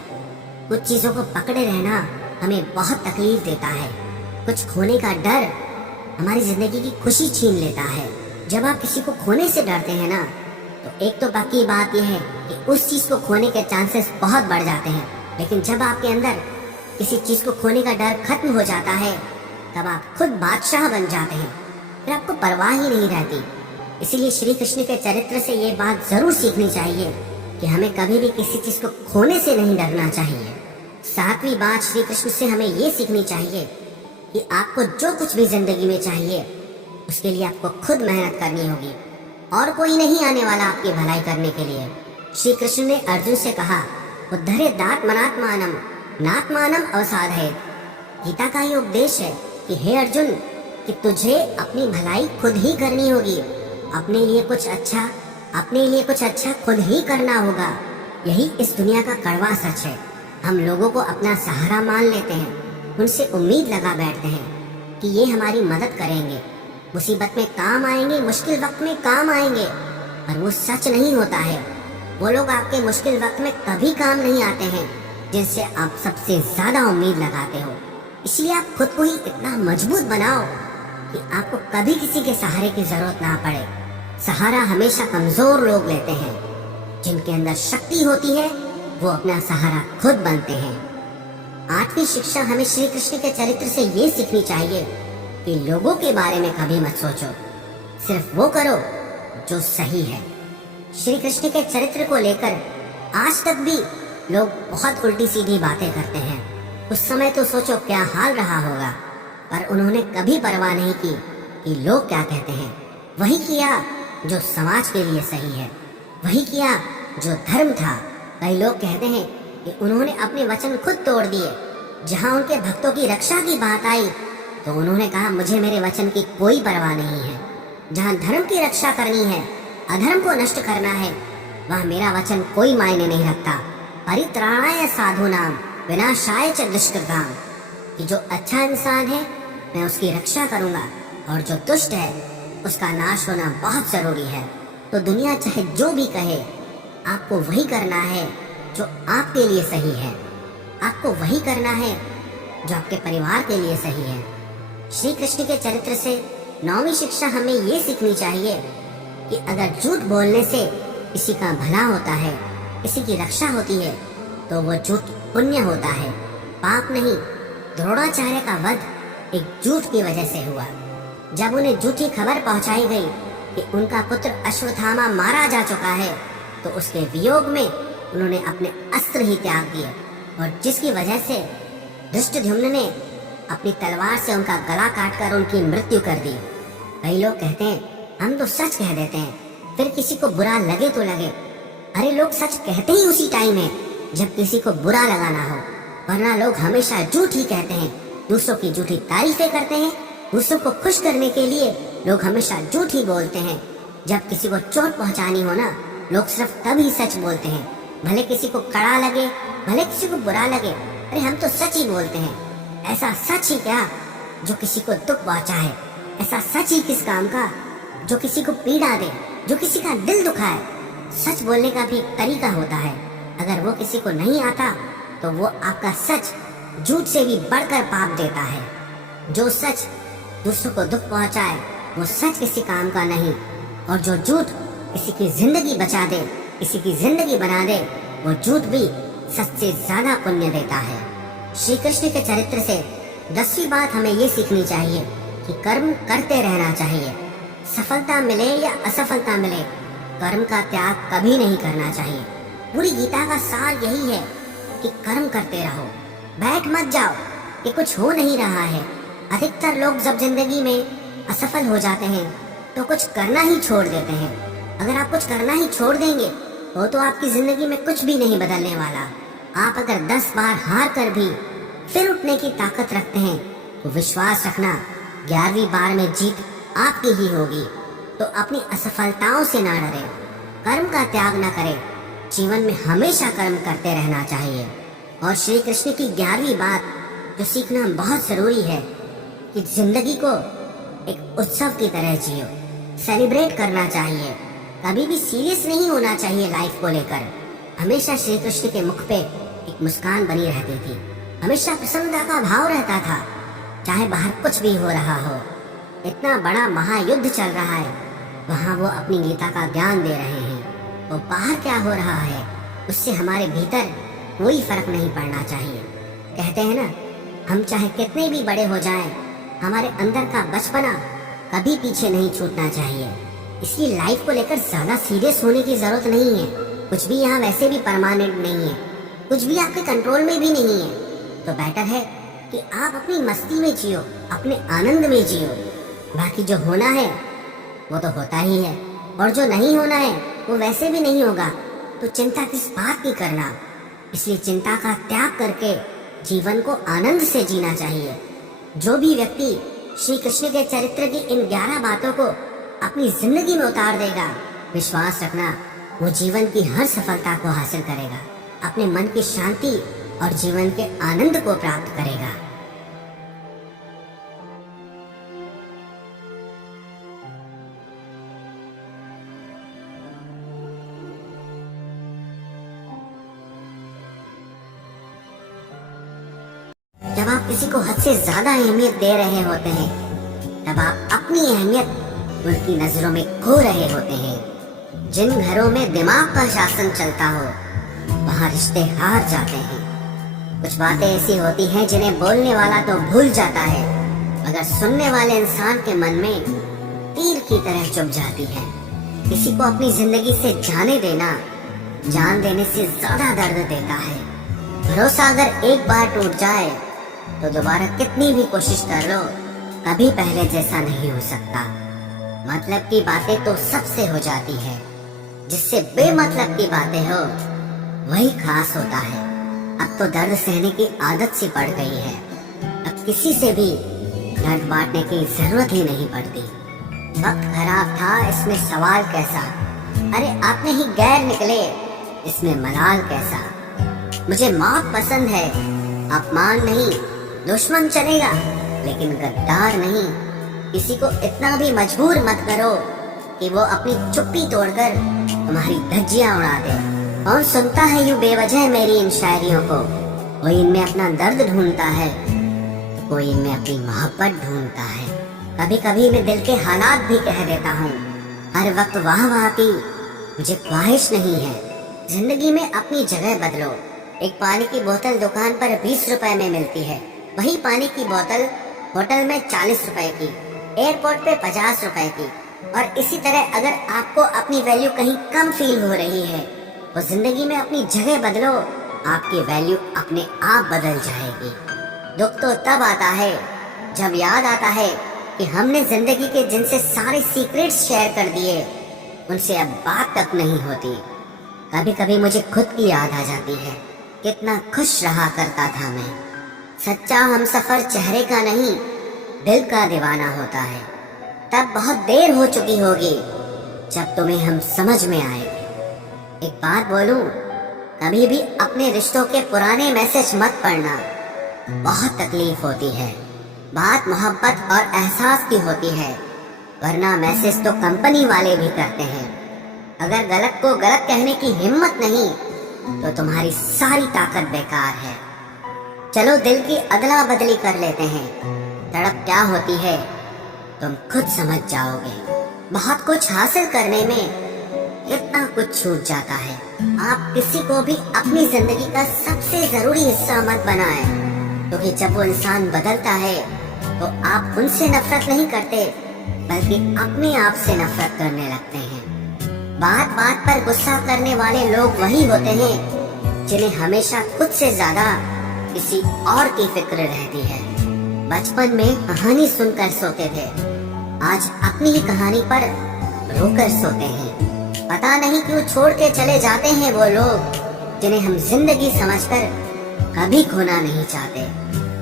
कुछ चीजों को पकड़े रहना हमें बहुत तकलीफ देता है। कुछ खोने का डर हमारी जिंदगी की खुशी छीन लेता है। जब आप किसी को खोने से डरते हैं ना, तो एक तो बाकी बात यह है कि उस चीज को खोने के चांसेस बहुत बढ़ जाते हैं। लेकिन जब आपके अंदर किसी चीज को खोने का डर खत्म हो जाता है, तब आप खुद बादशाह बन जाते हैं, फिर आपको परवाह ही नहीं रहती। इसीलिए श्री कृष्ण के चरित्र से ये बात जरूर सीखनी चाहिए कि हमें कभी भी किसी चीज को खोने से नहीं डरना चाहिए। सातवीं बात श्री कृष्ण से हमें ये सीखनी चाहिए कि आपको जो कुछ भी जिंदगी में चाहिए, उसके लिए आपको खुद मेहनत करनी होगी और कोई नहीं आने वाला आपकी भलाई करने के लिए। श्री कृष्ण ने अर्जुन से कहा, उद्धरेदात्मनात्मानम नात्मानम अवसाधयेत्। गीता का ये उपदेश है कि हे अर्जुन, कि तुझे अपनी भलाई खुद ही करनी होगी। अपने लिए कुछ अच्छा खुद ही करना होगा। यही इस दुनिया का कड़वा सच है। हम लोगों को अपना सहारा मान लेते हैं, उनसे उम्मीद लगा बैठते हैं कि ये हमारी मदद करेंगे, मुसीबत में काम आएंगे, मुश्किल वक्त में काम आएंगे, पर वो सच नहीं होता है। वो लोग आपके मुश्किल वक्त में कभी काम नहीं आते हैं जिनसे आप सबसे ज्यादा उम्मीद लगाते हो। इसलिए आप खुद को ही इतना मजबूत बनाओ कि आपको कभी किसी के सहारे की जरूरत ना पड़े। सहारा हमेशा कमजोर लोग लेते हैं। जिनके अंदर शक्ति होती है वो अपना सहारा खुद बनते हैं। आठवीं शिक्षा हमें श्री कृष्ण के चरित्र से ये सीखनी चाहिए कि लोगों के बारे में कभी मत सोचो, सिर्फ वो करो जो सही है। श्री कृष्ण के चरित्र को लेकर आज तक भी लोग बहुत उल्टी सीधी बातें करते हैं। उस समय तो सोचो क्या हाल रहा होगा, पर उन्होंने कभी परवाह नहीं की कि लोग क्या कहते हैं। वही किया जो समाज के लिए सही है, वही किया जो धर्म था। कई लोग कहते हैं कि उन्होंने अपने वचन खुद तोड़ दिए। जहां उनके भक्तों की रक्षा की बात आई तो उन्होंने कहा, मुझे मेरे वचन की कोई परवाह नहीं है। जहां धर्म की रक्षा करनी है, अधर्म को नष्ट करना है, वहां मेरा वचन कोई मायने नहीं रखता। परित्राणाय साधूनाम विनाशाय च दुष्कृताम, कि जो अच्छा इंसान है मैं उसकी रक्षा करूंगा और जो दुष्ट है उसका नाश होना बहुत जरूरी है। तो दुनिया चाहे जो भी कहे, आपको वही करना है जो आपके लिए सही है। आपको वही करना है जो आपके परिवार के लिए सही है। श्री कृष्ण के चरित्र से नौवीं शिक्षा हमें ये सीखनी चाहिए कि अगर झूठ बोलने से किसी का भला होता है, किसी की रक्षा होती है, तो वो झूठ पुण्य होता है, पाप नहीं। द्रोणाचार्य का वध एक झूठ की वजह से हुआ। जब उन्हें झूठी खबर पहुंचाई गई कि उनका पुत्र अश्वत्थामा मारा जा चुका है, तो उसके वियोग में उन्होंने अपने अस्त्र ही त्याग दिए और जिसकी वजह से धृष्टद्युम्न ने अपनी तलवार से उनका गला काटकर उनकी मृत्यु कर दी। कई लोग कहते हैं हम तो सच कह देते हैं, फिर किसी को बुरा लगे तो लगे। अरे लोग सच कहते ही उसी टाइम है जब किसी को बुरा लगाना हो, वरना लोग हमेशा झूठ ही कहते हैं। दूसरों की झूठी तारीफें करते हैं। दूसरों को खुश करने के लिए लोग हमेशा झूठ ही बोलते हैं। जब किसी को चोट पहुंचानी हो ना, लोग सिर्फ तब ही सच बोलते हैं। भले किसी को कड़ा लगे, भले किसी को बुरा लगे, अरे हम तो सच ही बोलते हैं, ऐसा सच ही क्या जो किसी को दुख पहुंचाए, ऐसा सच ही किस काम का जो किसी को पीड़ा दे, जो किसी का दिल दुखाए। सच बोलने का भी एक तरीका होता है, अगर वो किसी को नहीं आता तो वो आपका सच झूठ से भी बढ़कर पाप देता है। जो सच दूसरों को दुख पहुंचाए वो सच किसी काम का नहीं, और जो झूठ किसी की जिंदगी बचा दे, किसी की जिंदगी बना दे, वो झूठ भी सच से ज्यादा पुण्य देता है। श्री कृष्ण के चरित्र से 10वीं बात हमें ये सीखनी चाहिए कि कर्म करते रहना चाहिए। सफलता मिले या असफलता मिले, कर्म का त्याग कभी नहीं करना चाहिए। पूरी गीता का सार यही है कि कर्म करते रहो, बैठ मत जाओ कि कुछ हो नहीं रहा है। अधिकतर लोग जब जिंदगी में असफल हो जाते हैं तो कुछ करना ही छोड़ देते हैं। अगर आप कुछ करना ही छोड़ देंगे तो आपकी जिंदगी में कुछ भी नहीं बदलने वाला। आप अगर 10 बार हार कर भी फिर उठने की ताकत रखते हैं तो विश्वास रखना 11वीं बार में जीत आपकी ही होगी। तो अपनी असफलताओं से ना डरे, कर्म का त्याग ना करें, जीवन में हमेशा कर्म करते रहना चाहिए। और श्री कृष्ण की 11वीं बात जो सीखना बहुत जरूरी है कि जिंदगी को एक उत्सव की तरह जियो, सेलिब्रेट करना चाहिए। कभी भी सीरियस नहीं होना चाहिए लाइफ को लेकर। हमेशा श्री कृष्ण के मुख पे एक मुस्कान बनी रहती थी, हमेशा प्रसन्नता का भाव रहता था, चाहे बाहर कुछ भी हो रहा हो। इतना बड़ा महायुद्ध चल रहा है, वहाँ वो अपनी गीता का ज्ञान दे रहे हैं। तो बाहर क्या हो रहा है उससे हमारे भीतर कोई फर्क नहीं पड़ना चाहिए। कहते हैं ना, हम चाहे कितने भी बड़े हो जाएं, हमारे अंदर का बचपना कभी पीछे नहीं छूटना चाहिए। इसलिए लाइफ को लेकर ज्यादा सीरियस होने की जरूरत नहीं है। कुछ भी यहाँ वैसे भी परमानेंट नहीं है, कुछ भी आपके कंट्रोल में भी नहीं है। तो बेटर है कि आप अपनी मस्ती में जियो, अपने आनंद में जियो। बाकी जो होना है वो तो होता ही है, और जो नहीं होना है वो वैसे भी नहीं होगा। तो चिंता किस बात की करना। इसलिए चिंता का त्याग करके जीवन को आनंद से जीना चाहिए। जो भी व्यक्ति श्री कृष्ण के चरित्र की इन 11 बातों को अपनी जिंदगी में उतार देगा, विश्वास रखना वो जीवन की हर सफलता को हासिल करेगा, अपने मन की शांति और जीवन के आनंद को प्राप्त करेगा। जब आप किसी को हद से ज्यादा अहमियत दे रहे होते हैं, तब आप अपनी अहमियत उनकी नजरों में खो रहे होते हैं। जिन घरों में दिमाग का शासन चलता हो, वहाँ रिश्ते हार जाते हैं। कुछ बातें ऐसी होती हैं जिन्हें बोलने वाला तो भूल जाता है, मगर सुनने वाले इंसान के मन में तीर की तरह चुभ जाती है। किसी को अपनी जिंदगी से जाने देना जान देने से ज्यादा दर्द देता है। भरोसा अगर एक बार टूट जाए तो दोबारा कितनी भी कोशिश कर लो, कभी पहले जैसा नहीं हो सकता। मतलब की बातें तो सबसे हो जाती है, जिससे बेमतलब की बातें हो वही खास होता है। अब तो दर्द सहने की आदत सी पड़ गई है, अब किसी से भी दर्द बांटने की जरूरत ही नहीं पड़ती। वक्त खराब था, इसमें सवाल कैसा, अरे आपने ही गैर निकले, इसमें मलाल कैसा। मुझे मौत पसंद है, अपमान नहीं, दुश्मन चलेगा लेकिन गद्दार नहीं। किसी को इतना भी मजबूर मत करो कि वो अपनी चुप्पी तोड़कर तुम्हारी धज्जियां उड़ा दे। कौन सुनता है यूं बेवजह मेरी इन शायरियों को? कोई इनमें अपना दर्द ढूंढता है, तो कोई इनमें अपनी मोहब्बत ढूंढता है। कभी कभी मैं दिल के हालात भी कह देता हूँ। हर वक्त वाह वाह की मुझे ख्वाहिश नहीं है। जिंदगी में अपनी जगह बदलो। एक पानी की बोतल दुकान पर 20 रुपए में मिलती है, वही पानी की बोतल होटल में 40 रुपए की, एयरपोर्ट पे 50 रुपए की। और इसी तरह अगर आपको अपनी वैल्यू कहीं कम फील हो रही है तो जिंदगी में अपनी जगह बदलो, आपकी वैल्यू अपने आप बदल जाएगी। दुख तो तब आता है जब याद आता है कि हमने जिंदगी के जिनसे सारे सीक्रेट्स शेयर कर दिए, उनसे अब बात तक नहीं होती। कभी कभी मुझे खुद की याद आ जाती है, कितना खुश रहा करता था मैं। सच्चा हमसफर चेहरे का नहीं, दिल का दीवाना होता है। तब बहुत देर हो चुकी होगी जब तुम्हें हम समझ में आएंगे। एक बात बोलूं, कभी भी अपने रिश्तों के पुराने मैसेज मत पढ़ना, बहुत तकलीफ होती है। बात मोहब्बत और एहसास की होती है, वरना मैसेज तो कंपनी वाले भी करते हैं। अगर गलत को गलत कहने की हिम्मत नहीं तो तुम्हारी सारी ताकत बेकार है। चलो दिल की अदला बदली कर लेते हैं, तड़प क्या होती है तुम खुद समझ जाओगे। बहुत कुछ हासिल करने में इतना कुछ छूट जाता है। आप किसी को भी अपनी जिंदगी का सबसे जरूरी हिस्सा मत बनाएं, क्योंकि जब वो इंसान बदलता है तो आप उनसे नफरत नहीं करते, बल्कि अपने आप से नफरत करने लगते हैं। बात बात पर गुस्सा करने वाले लोग वही होते हैं जिन्हें हमेशा खुद से ज्यादा किसी और की फिक्र रहती है। बचपन में कहानी सुनकर सोते थे, आज अपनी ही कहानी पर रोकर सोते हैं। पता नहीं क्यों छोड़ के चले जाते हैं वो लोग जिन्हें हम जिंदगी समझकर कभी खोना नहीं चाहते।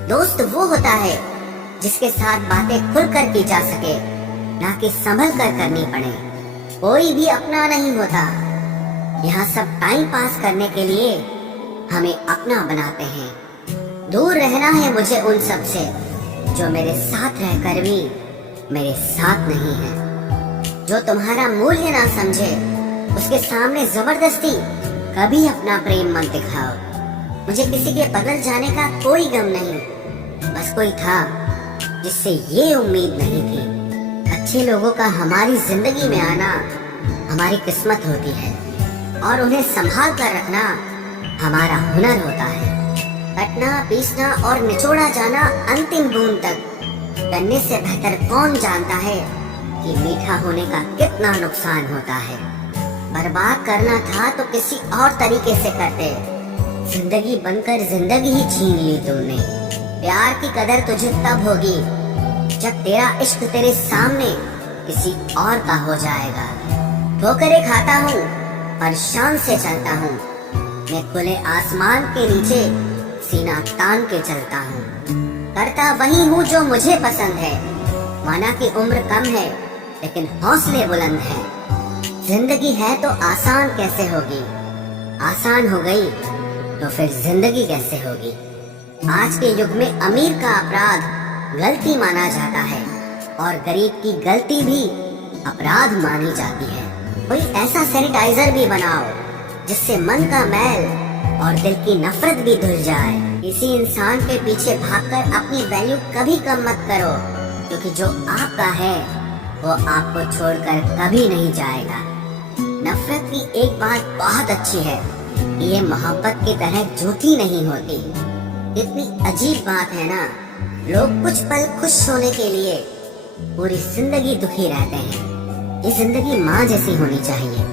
दोस्त वो होता है जिसके साथ बातें खुलकर की जा सके, ना कि संभल कर करनी पड़े। कोई भी अपना नहीं होता, यहाँ सब टाइम पास करने के लिए हमें अपना बनाते हैं। दूर रहना है मुझे उन सब से जो मेरे साथ रहकर भी मेरे साथ नहीं है। जो तुम्हारा मूल्य ना समझे उसके सामने जबरदस्ती कभी अपना प्रेम मत दिखाओ। मुझे किसी के बदल जाने का कोई गम नहीं, बस कोई था जिससे ये उम्मीद नहीं थी। अच्छे लोगों का हमारी जिंदगी में आना हमारी किस्मत होती है, और उन्हें संभाल कर रखना हमारा हुनर होता है। कटना, पीसना और निचोड़ा जाना अंतिम बूंद तक करने से बेहतर कौन जानता है कि मीठा होने का कितना नुकसान होता है। बर्बाद करना था तो किसी और तरीके से करते, जिंदगी बनकर जिंदगी ही छीन ली तुमने। प्यार की कदर तुझे तब होगी जब तेरा इश्क तेरे सामने किसी और का हो जाएगा। ठोकरें खाता हूँ पर शान से चलता हूँ, मैं खुले आसमान के नीचे सीना तान के चलता हूँ। करता वही हूँ जो मुझे पसंद है, माना कि उम्र कम है लेकिन हौसले बुलंद है। जिंदगी है तो आसान कैसे होगी, आसान हो गई तो फिर जिंदगी कैसे होगी। आज के युग में अमीर का अपराध गलती माना जाता है और गरीब की गलती भी अपराध मानी जाती है। कोई ऐसा सैनिटाइजर भी बनाओ जिससे मन का मैल और दिल की नफरत भी धुल जाए। किसी इंसान के पीछे भागकर अपनी वैल्यू कभी कम मत करो, क्योंकि जो आपका है वो आपको छोड़कर कभी नहीं जाएगा। नफरत की एक बात बहुत अच्छी है कि ये मोहब्बत की तरह झूठी नहीं होती। इतनी अजीब बात है ना, लोग कुछ पल खुश होने के लिए पूरी जिंदगी दुखी रहते हैं। ये जिंदगी माँ जैसी होनी चाहिए,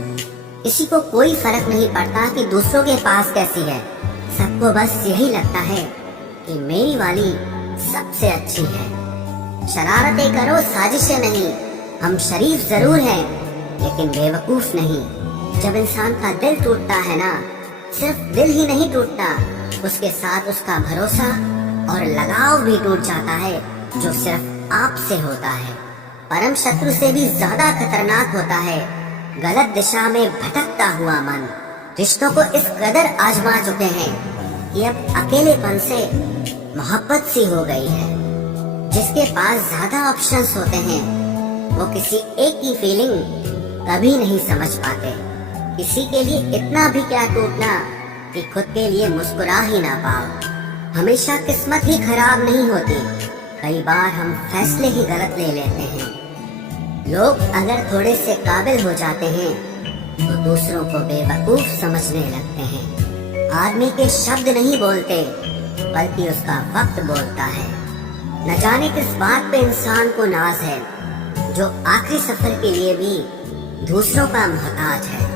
किसी को कोई फर्क नहीं पड़ता कि दूसरों के पास कैसी है। सबको बस यही लगता है कि मेरी वाली सबसे अच्छी है। शरारतें करो, साजिशें नहीं। हम शरीफ जरूर हैं लेकिन बेवकूफ नहीं। जब इंसान का दिल टूटता है ना, सिर्फ दिल ही नहीं टूटता, उसके साथ उसका भरोसा और लगाव भी टूट जाता है, जो सिर्फ आपसे होता है। परम शत्रु से भी ज्यादा खतरनाक होता है गलत दिशा में भटकता हुआ मन। रिश्तों को इस कदर आजमा चुके हैं कि अब अकेलेपन से मोहब्बत सी हो गई है। जिसके पास ज्यादा ऑप्शंस होते हैं वो किसी एक की फीलिंग कभी नहीं समझ पाते। किसी के लिए इतना भी क्या टूटना कि खुद के लिए मुस्कुरा ही ना पाओ। हमेशा किस्मत ही खराब नहीं होती, कई बार हम फैसले ही गलत ले लेते हैं। लोग अगर थोड़े से काबिल हो जाते हैं तो दूसरों को बेवकूफ समझने लगते हैं। आदमी के शब्द नहीं बोलते बल्कि उसका वक्त बोलता है। न जाने किस बात पे इंसान को नाज है, जो आखिरी सफर के लिए भी दूसरों का मोहताज है।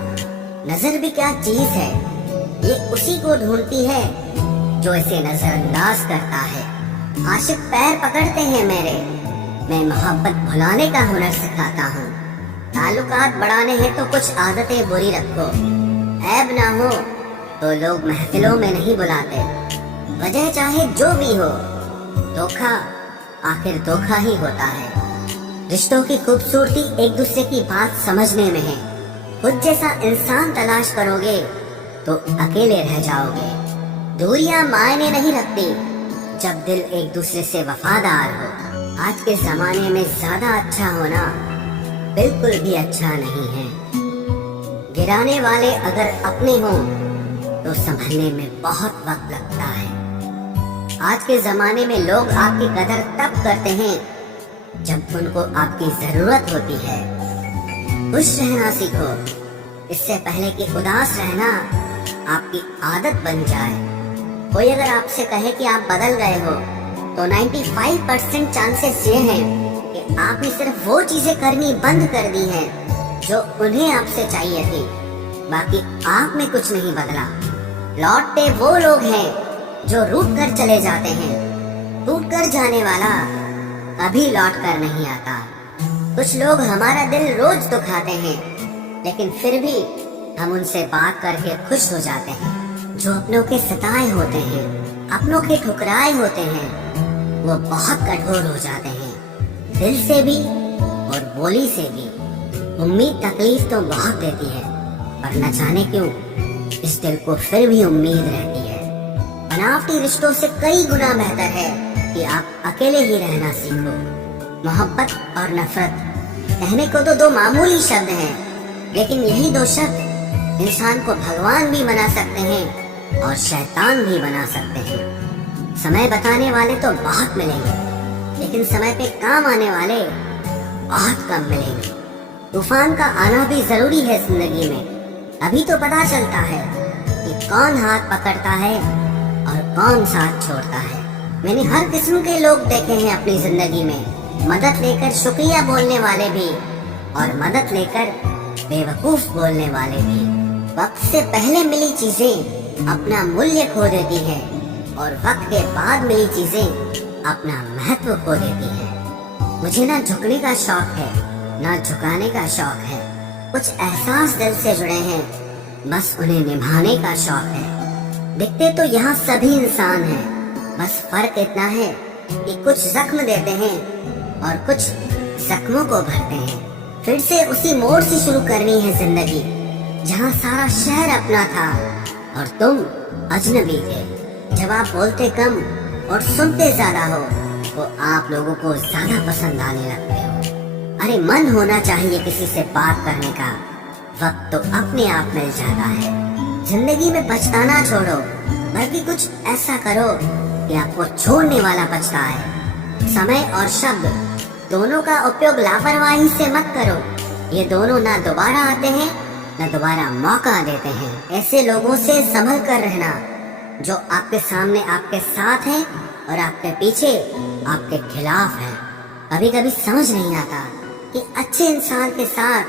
नजर भी क्या चीज है, ये उसी को ढूंढती है जो इसे नजरअंदाज करता है। आशिक पैर पकड़ते हैं मेरे, मैं मोहब्बत भुलाने का हुनर सिखाता हूँ। ताल्लुकात बढ़ाने हैं तो कुछ आदतें बुरी रखो, ऐब ना हो तो लोग महफिलों में नहीं बुलाते। वजह चाहे जो भी हो, धोखा आखिर धोखा ही होता है। रिश्तों की खूबसूरती एक दूसरे की बात समझने में है। खुद जैसा इंसान तलाश करोगे तो अकेले रह जाओगे। दूरियां मायने नहीं रखती जब दिल एक दूसरे से वफादार हो। आज के जमाने में ज्यादा अच्छा होना बिल्कुल भी अच्छा नहीं है। गिराने वाले अगर अपने हों तो संभलने में बहुत वक्त लगता है। आज के जमाने में लोग आपकी कदर तब करते हैं जब उनको आपकी जरूरत होती है। खुश रहना सीखो, इससे पहले कि उदास रहना आपकी आदत बन जाए। कोई अगर आपसे कहे कि आप बदल गए हो तो 95% चांसेस ये हैं कि आपने सिर्फ वो चीजें करनी बंद कर दी हैं जो उन्हें आपसे चाहिए थी। बाकी आप में कुछ नहीं बदला। लौटते वो लोग हैं जो रूठ कर चले जाते हैं। टूट कर जाने वाला कभी लौट कर नहीं आता। कुछ लोग हमारा दिल रोज दुखाते हैं, लेकिन फिर भी हम उनसे बात करके खुश हो जाते हैं। जो अपनों के सताए होते हैं, अपनों के ठुकराए होते हैं, वो बहुत कठोर हो जाते हैं, दिल से भी और बोली से भी। उम्मीद तकलीफ तो बहुत देती है, पर न जाने क्यों इस दिल को फिर भी उम्मीद रहती है। बनावटी रिश्तों से कई गुना बेहतर है कि आप अकेले ही रहना सीखो। मोहब्बत और नफरत कहने को तो दो मामूली शब्द हैं, लेकिन यही दो शब्द इंसान को भगवान भी बना सकते हैं और शैतान भी बना सकते हैं। समय बताने वाले तो बहुत मिलेंगे, लेकिन समय पे काम आने वाले बहुत कम मिलेंगे। तूफान का आना भी जरूरी है जिंदगी में, अभी तो पता चलता है कि कौन हाथ पकड़ता है और कौन साथ छोड़ता है। मैंने हर किस्म के लोग देखे हैं अपनी जिंदगी में, मदद लेकर शुक्रिया बोलने वाले भी और मदद लेकर बेवकूफ बोलने वाले भी। वक्त से पहले मिली चीजें अपना मूल्य खो देती है और वक्त के बाद मिली चीजें अपना महत्व खो देती है। मुझे ना झुकने का शौक है ना झुकाने का शौक है। कुछ एहसास दिल से जुड़े हैं, बस उन्हें निभाने का शौक है। दिखते तो यहाँ सभी इंसान हैं, बस फर्क इतना है कि कुछ जख्म देते हैं और कुछ जख्मों को भरते हैं। फिर से उसी मोड़ से शुरू करनी है जिंदगी, जहाँ सारा शहर अपना था और तुम अजनबी थे। जब आप बोलते कम और सुनते ज्यादा हो तो आप लोगों को ज्यादा पसंद आने लगते हो। अरे मन होना चाहिए किसी से बात करने का, वक्त तो अपने आप मिल जाता है। जिंदगी में पछताना छोड़ो, बल्कि कुछ ऐसा करो कि आपको छोड़ने वाला पछताए। समय और शब्द दोनों का उपयोग लापरवाही से मत करो। ये दोनों ना दोबारा आते हैं ना दोबारा मौका देते हैं। ऐसे लोगों से संभल कर रहना जो आपके सामने आपके साथ हैं और आपके पीछे आपके खिलाफ हैं। कभी कभी समझ नहीं आता कि अच्छे इंसान के साथ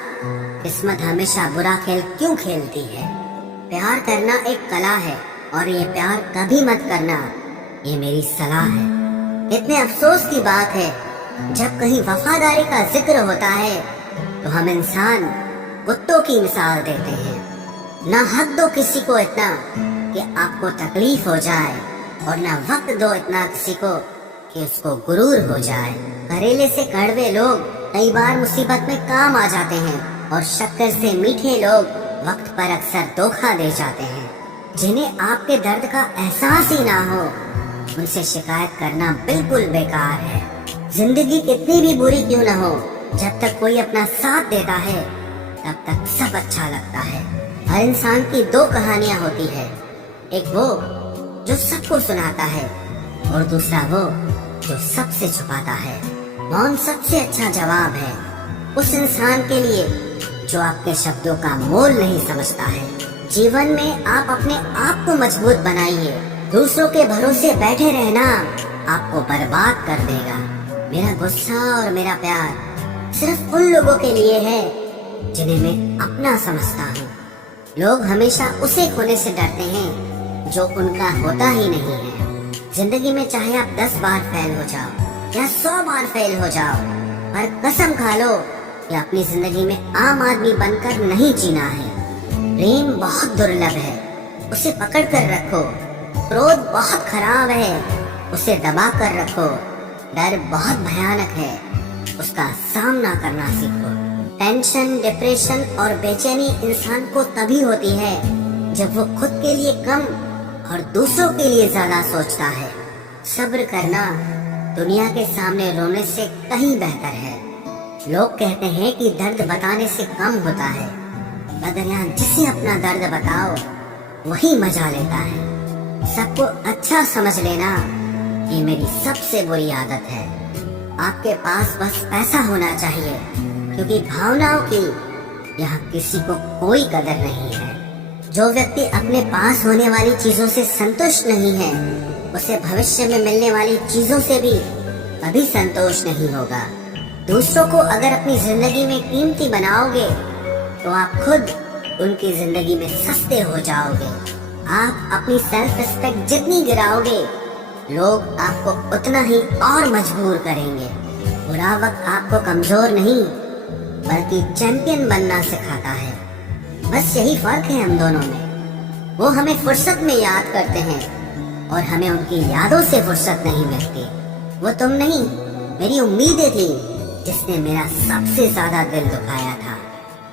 किस्मत हमेशा बुरा खेल क्यों खेलती है। प्यार करना एक कला है और ये प्यार कभी मत करना, ये मेरी सलाह है। इतने अफसोस की बात है जब कहीं वफादारी का जिक्र होता है तो हम इंसान कुत्तों की मिसाल देते हैं। ना हक दो किसी को इतना कि आपको तकलीफ हो जाए और ना वक्त दो इतना किसी को कि उसको गुरूर हो जाए। करेले से कड़वे लोग कई बार मुसीबत में काम आ जाते हैं और शक्कर से मीठे लोग वक्त पर अक्सर धोखा दे जाते हैं। जिन्हें आपके दर्द का एहसास ही ना हो उनसे शिकायत करना बिल्कुल बेकार है। जिंदगी कितनी भी बुरी क्यों न हो, जब तक कोई अपना साथ देता है तब तक सब अच्छा लगता है। हर इंसान की दो कहानियां होती है, एक वो जो सबको सुनाता है और दूसरा वो जो सबसे छुपाता है। मौन सबसे अच्छा जवाब है उस इंसान के लिए जो आपके शब्दों का मोल नहीं समझता है। जीवन में आप अपने आप को मजबूत बनाइए। दूसरों के भरोसे बैठे रहना आपको बर्बाद कर देगा। मेरा गुस्सा और मेरा प्यार सिर्फ उन लोगों के लिए है जिन्हें मैं अपना समझता हूँ। लोग हमेशा उसे खोने से डरते हैं जो उनका होता ही नहीं है। जिंदगी में चाहे आप 10 बार फेल हो जाओ या 100 बार फेल हो जाओ, पर कसम खा लो कि अपनी जिंदगी में आम आदमी बनकर नहीं जीना है। प्रेम बहुत दुर्लभ है, उसे पकड़ कर रखो। क्रोध बहुत खराब है, उसे दबा कर रखो। डर बहुत भयानक है, उसका सामना करना सीखो। टेंशन, डिप्रेशन और बेचैनी इंसान को तभी होती है जब वो खुद के लिए कम और दूसरों के लिए ज्यादा सोचता है। सब्र करना दुनिया के सामने रोने से कहीं बेहतर है। लोग कहते हैं कि दर्द बताने से कम होता है, मगर यहाँ जिसे अपना दर्द बताओ वही मजा लेता है। सबको अच्छा समझ लेना ये मेरी सबसे बुरी आदत है। आपके पास बस पैसा होना चाहिए, क्योंकि भावनाओं की यहाँ किसी को कोई कदर नहीं है। जो व्यक्ति अपने पास होने वाली चीजों से संतुष्ट नहीं है, उसे भविष्य में मिलने वाली चीजों से भी कभी संतोष नहीं होगा। दूसरों को अगर अपनी जिंदगी में कीमती बनाओगे तो आप खुद उनकी जिंदगी में सस्ते हो जाओगे। आप अपनी सेल्फ रिस्पेक्ट जितनी गिराओगे, लोग आपको उतना ही और मजबूर करेंगे। बुरा वक्त आपको कमजोर नहीं बल्कि चैंपियन बनना सिखाता है। बस यही फर्क है हम दोनों में। वो हमें फुर्सत में याद करते हैं और हमें उनकी यादों से फुर्सत नहीं मिलती। वो तुम नहीं, मेरी उम्मीदें थी जिसने मेरा सबसे ज्यादा दिल दुखाया था।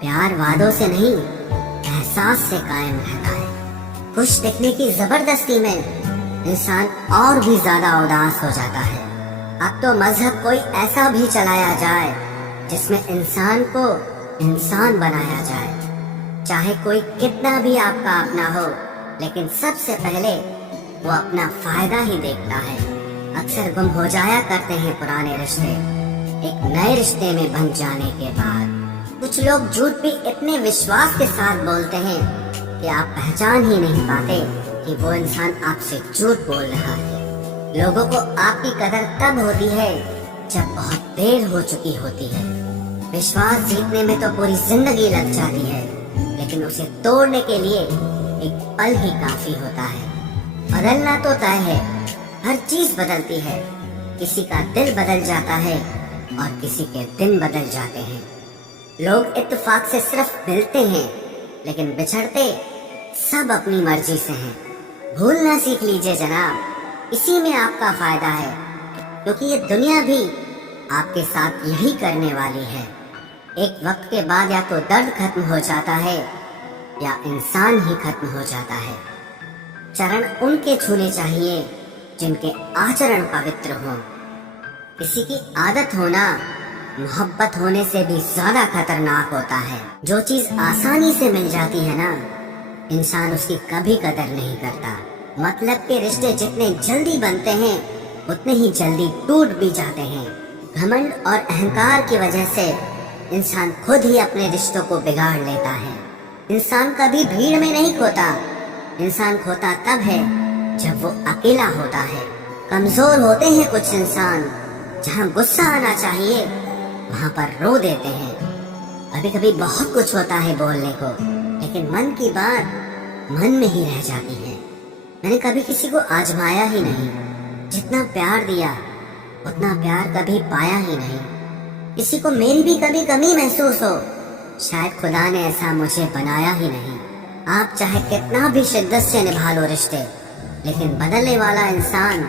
प्यार वादों से नहीं, एहसास से कायम रहता है। खुश दिखने की जबरदस्ती में इंसान और भी ज्यादा उदास हो जाता है। अब तो मजहब कोई ऐसा भी चलाया जाए जिसमें इंसान को इंसान बनाया जाए। चाहे कोई कितना भी आपका अपना हो, लेकिन सबसे पहले वो अपना फायदा ही देखता है। अक्सर गुम हो जाया करते हैं पुराने रिश्ते एक नए रिश्ते में बन जाने के बाद। कुछ लोग झूठ भी इतने विश्वास के साथ बोलते हैं कि आप पहचान ही नहीं पाते कि वो इंसान आपसे झूठ बोल रहा है। लोगों को आपकी कदर तब होती है जब बहुत देर हो चुकी होती है। विश्वास जीतने में तो पूरी जिंदगी लग जाती है, लेकिन उसे तोड़ने के लिए एक पल ही काफी होता है। बदलना तो तय है, हर चीज बदलती है। किसी का दिल बदल जाता है और किसी के दिन बदल जाते हैं। लोग इत्तेफाक से सिर्फ मिलते हैं, लेकिन बिछड़ते सब अपनी मर्जी से हैं। भूलना सीख लीजिए जनाब, इसी में आपका फायदा है, क्योंकि ये दुनिया भी आपके साथ यही करने वाली है। एक वक्त के बाद या तो दर्द खत्म हो जाता है या इंसान ही खत्म हो जाता है। चरण उनके छूने चाहिए जिनके आचरण पवित्र हों। किसी की आदत होना मोहब्बत होने से भी ज्यादा खतरनाक होता है। जो चीज आसानी से मिल जाती है ना, इंसान उसकी कभी कदर नहीं करता। मतलब के रिश्ते जितने जल्दी बनते हैं उतने ही जल्दी टूट भी जाते हैं। घमंड और अहंकार की वजह से इंसान खुद ही अपने रिश्तों को बिगाड़ लेता है। इंसान कभी भीड़ में नहीं खोता, इंसान खोता तब है जब वो अकेला होता है। कमजोर होते हैं कुछ इंसान, जहाँ गुस्सा आना चाहिए वहाँ पर रो देते हैं। कभी कभी बहुत कुछ होता है बोलने को, लेकिन मन की बात मन में ही रह जाती है। मैंने कभी किसी को आजमाया ही नहीं। जितना प्यार दिया उतना प्यार कभी पाया ही नहीं। किसी को मेरी भी कभी कमी महसूस हो, शायद खुदा ने ऐसा मुझे बनाया ही नहीं। आप चाहे कितना भी शिद्दत से निभा लो रिश्ते, लेकिन बदलने वाला इंसान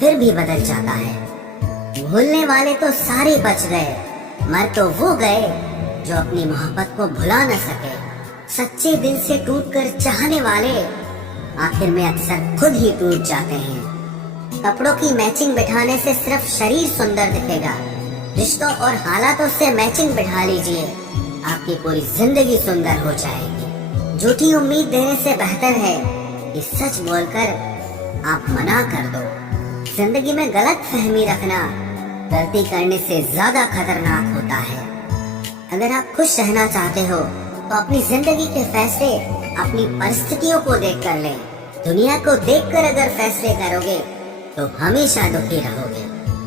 फिर भी बदल जाता है। भूलने वाले तो सारे बच गए, मर तो वो गए जो अपनी मोहब्बत को भुला न सके। सच्चे दिल से टूटकर चाहने वाले आखिर में अक्सर खुद ही टूट जाते हैं। कपड़ों की मैचिंग बिठाने से सिर्फ शरीर सुंदर दिखेगा, रिश्तों और हालातों से मैचिंग बिठा लीजिए, आपकी पूरी जिंदगी सुंदर हो जाएगी। झूठी उम्मीद देने से बेहतर है कि सच बोलकर आप मना कर दो। जिंदगी में गलत फहमी रखना गलती करने से ज्यादा खतरनाक होता है। अगर आप खुश रहना चाहते हो तो अपनी जिंदगी के फैसले अपनी परिस्थितियों को देख कर लें। दुनिया को देखकर अगर फैसले करोगे तो हमेशा दुखी रहोगे।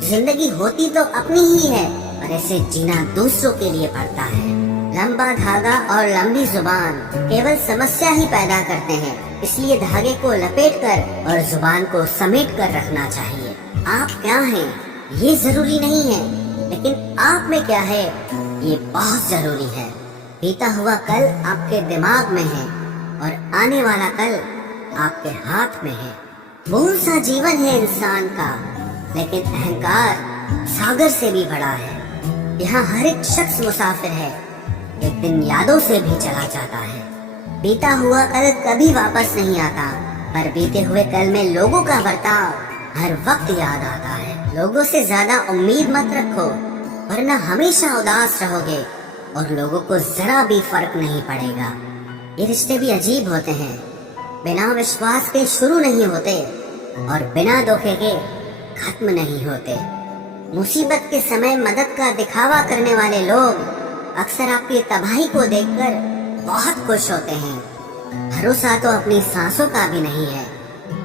जिंदगी होती तो अपनी ही है, पर ऐसे जीना दूसरों के लिए पड़ता है। लंबा धागा और लंबी जुबान केवल समस्या ही पैदा करते हैं, इसलिए धागे को लपेट कर और जुबान को समेट कर रखना चाहिए। आप क्या हैं ये जरूरी नहीं है, लेकिन आप में क्या है ये बहुत जरूरी है। बीता हुआ कल आपके दिमाग में है और आने वाला कल आपके हाथ में है। बहुत सा जीवन है इंसान का, लेकिन अहंकार सागर से भी बड़ा है। यहाँ हर एक शख्स मुसाफिर है, एक दिन यादों से भी चला जाता है। बीता हुआ कल कभी वापस नहीं आता, पर बीते हुए कल में लोगों का बर्ताव हर वक्त याद आता है। लोगों से ज्यादा उम्मीद मत रखो, वरना हमेशा उदास रहोगे और लोगों को जरा भी फर्क नहीं पड़ेगा। ये रिश्ते भी अजीब होते हैं, बिना विश्वास के शुरू नहीं होते और बिना धोखे के खत्म नहीं होते। मुसीबत के समय मदद का दिखावा करने वाले लोग अक्सर आपकी तबाही को देखकर बहुत खुश होते हैं। भरोसा तो अपनी सांसों का भी नहीं है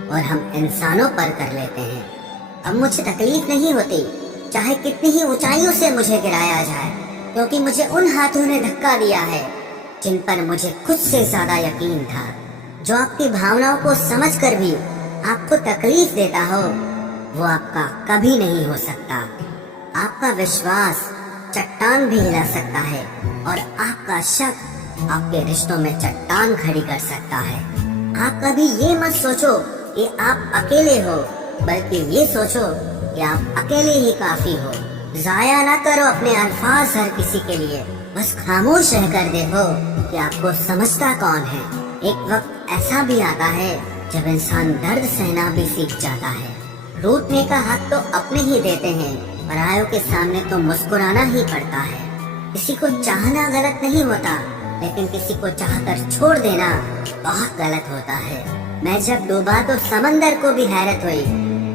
और हम इंसानों पर कर लेते हैं। अब मुझे तकलीफ नहीं होती, चाहे कितनी ही ऊंचाइयों से मुझे गिराया जाए, क्योंकि मुझे उन हाथों ने धक्का दिया है जिन पर मुझे खुद से ज्यादा यकीन था। जो आपकी भावनाओं को समझकर भी आपको तकलीफ देता हो, वो आपका कभी नहीं हो सकता। आपका विश्वास चट्टान भी हिला सकता है और आपका शक आपके रिश्तों में चट्टान खड़ी कर सकता है। आप कभी ये मत सोचो कि आप अकेले हो, बल्कि ये सोचो कि आप अकेले ही काफी हो। जाया ना करो अपने अल्फाज हर किसी के लिए, बस खामोश रहकर देखो कि आपको समझता कौन है। एक वक्त ऐसा भी आता है जब इंसान दर्द सहना भी सीख जाता है। रूठने का हक तो अपने ही देते हैं, परायों के सामने तो मुस्कुराना ही पड़ता है। किसी को चाहना गलत नहीं होता, लेकिन किसी को चाहकर छोड़ देना बहुत गलत होता है। मैं जब डूबा तो समंदर को भी हैरत हुई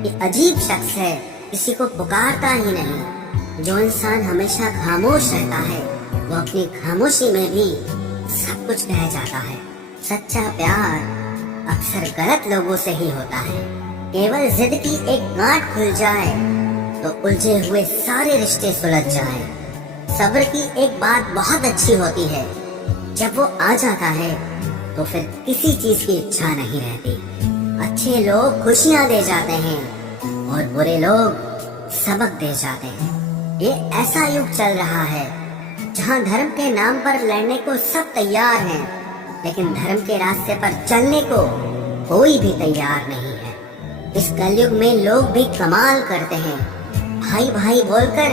कि अजीब शख्स है, किसी को पुकारता ही नहीं। जो इंसान हमेशा खामोश रहता है, वो अपनी खामोशी में भी सब कुछ कह जाता है। सच्चा प्यार अक्सर गलत लोगों से ही होता है। केवल जिद की एक गांठ खुल जाए तो उलझे हुए सारे रिश्ते सुलझ जाएं। सब्र की एक बात बहुत अच्छी होती है, जब वो आ जाता है तो फिर किसी चीज की इच्छा नहीं रहती। अच्छे लोग खुशियां दे जाते हैं और बुरे लोग सबक दे जाते हैं। ये ऐसा युग चल रहा है जहां धर्म के नाम पर लड़ने को सब तैयार हैं, लेकिन धर्म के रास्ते पर चलने को कोई भी तैयार नहीं है। इस कलयुग में लोग भी कमाल करते हैं, भाई भाई बोलकर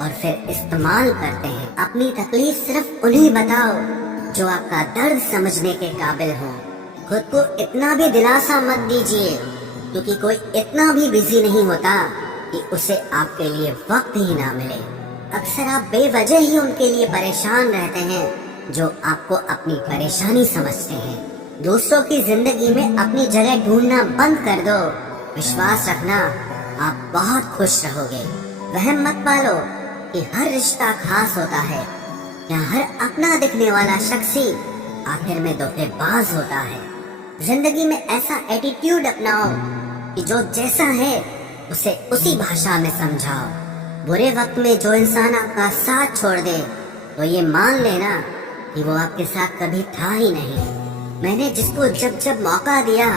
और फिर इस्तेमाल करते हैं। अपनी तकलीफ सिर्फ उन्हें बताओ जो आपका दर्द समझने के काबिल हो। खुद को इतना भी दिलासा मत दीजिए, क्योंकि कोई इतना भी बिजी नहीं होता कि उसे आपके लिए वक्त ही ना मिले। अक्सर आप बेवजह ही उनके लिए परेशान रहते हैं जो आपको अपनी परेशानी समझते हैं। दूसरों की जिंदगी में अपनी जगह ढूंढना बंद कर दो। विश्वास रखना, आप बहुत खुश रहोगे। वहम मत पालो कि हर रिश्ता खास होता है या हर अपना दिखने वाला शख्स ही आखिर में धोखेबाज होता है। जिंदगी में ऐसा एटीट्यूड अपनाओ कि जो जैसा है उसे उसी भाषा में समझाओ। बुरे वक्त में जो इंसान आपका साथ छोड़ दे, तो ये मान लेना कि वो आपके साथ कभी था ही नहीं। मैंने जिसको जब जब मौका दिया,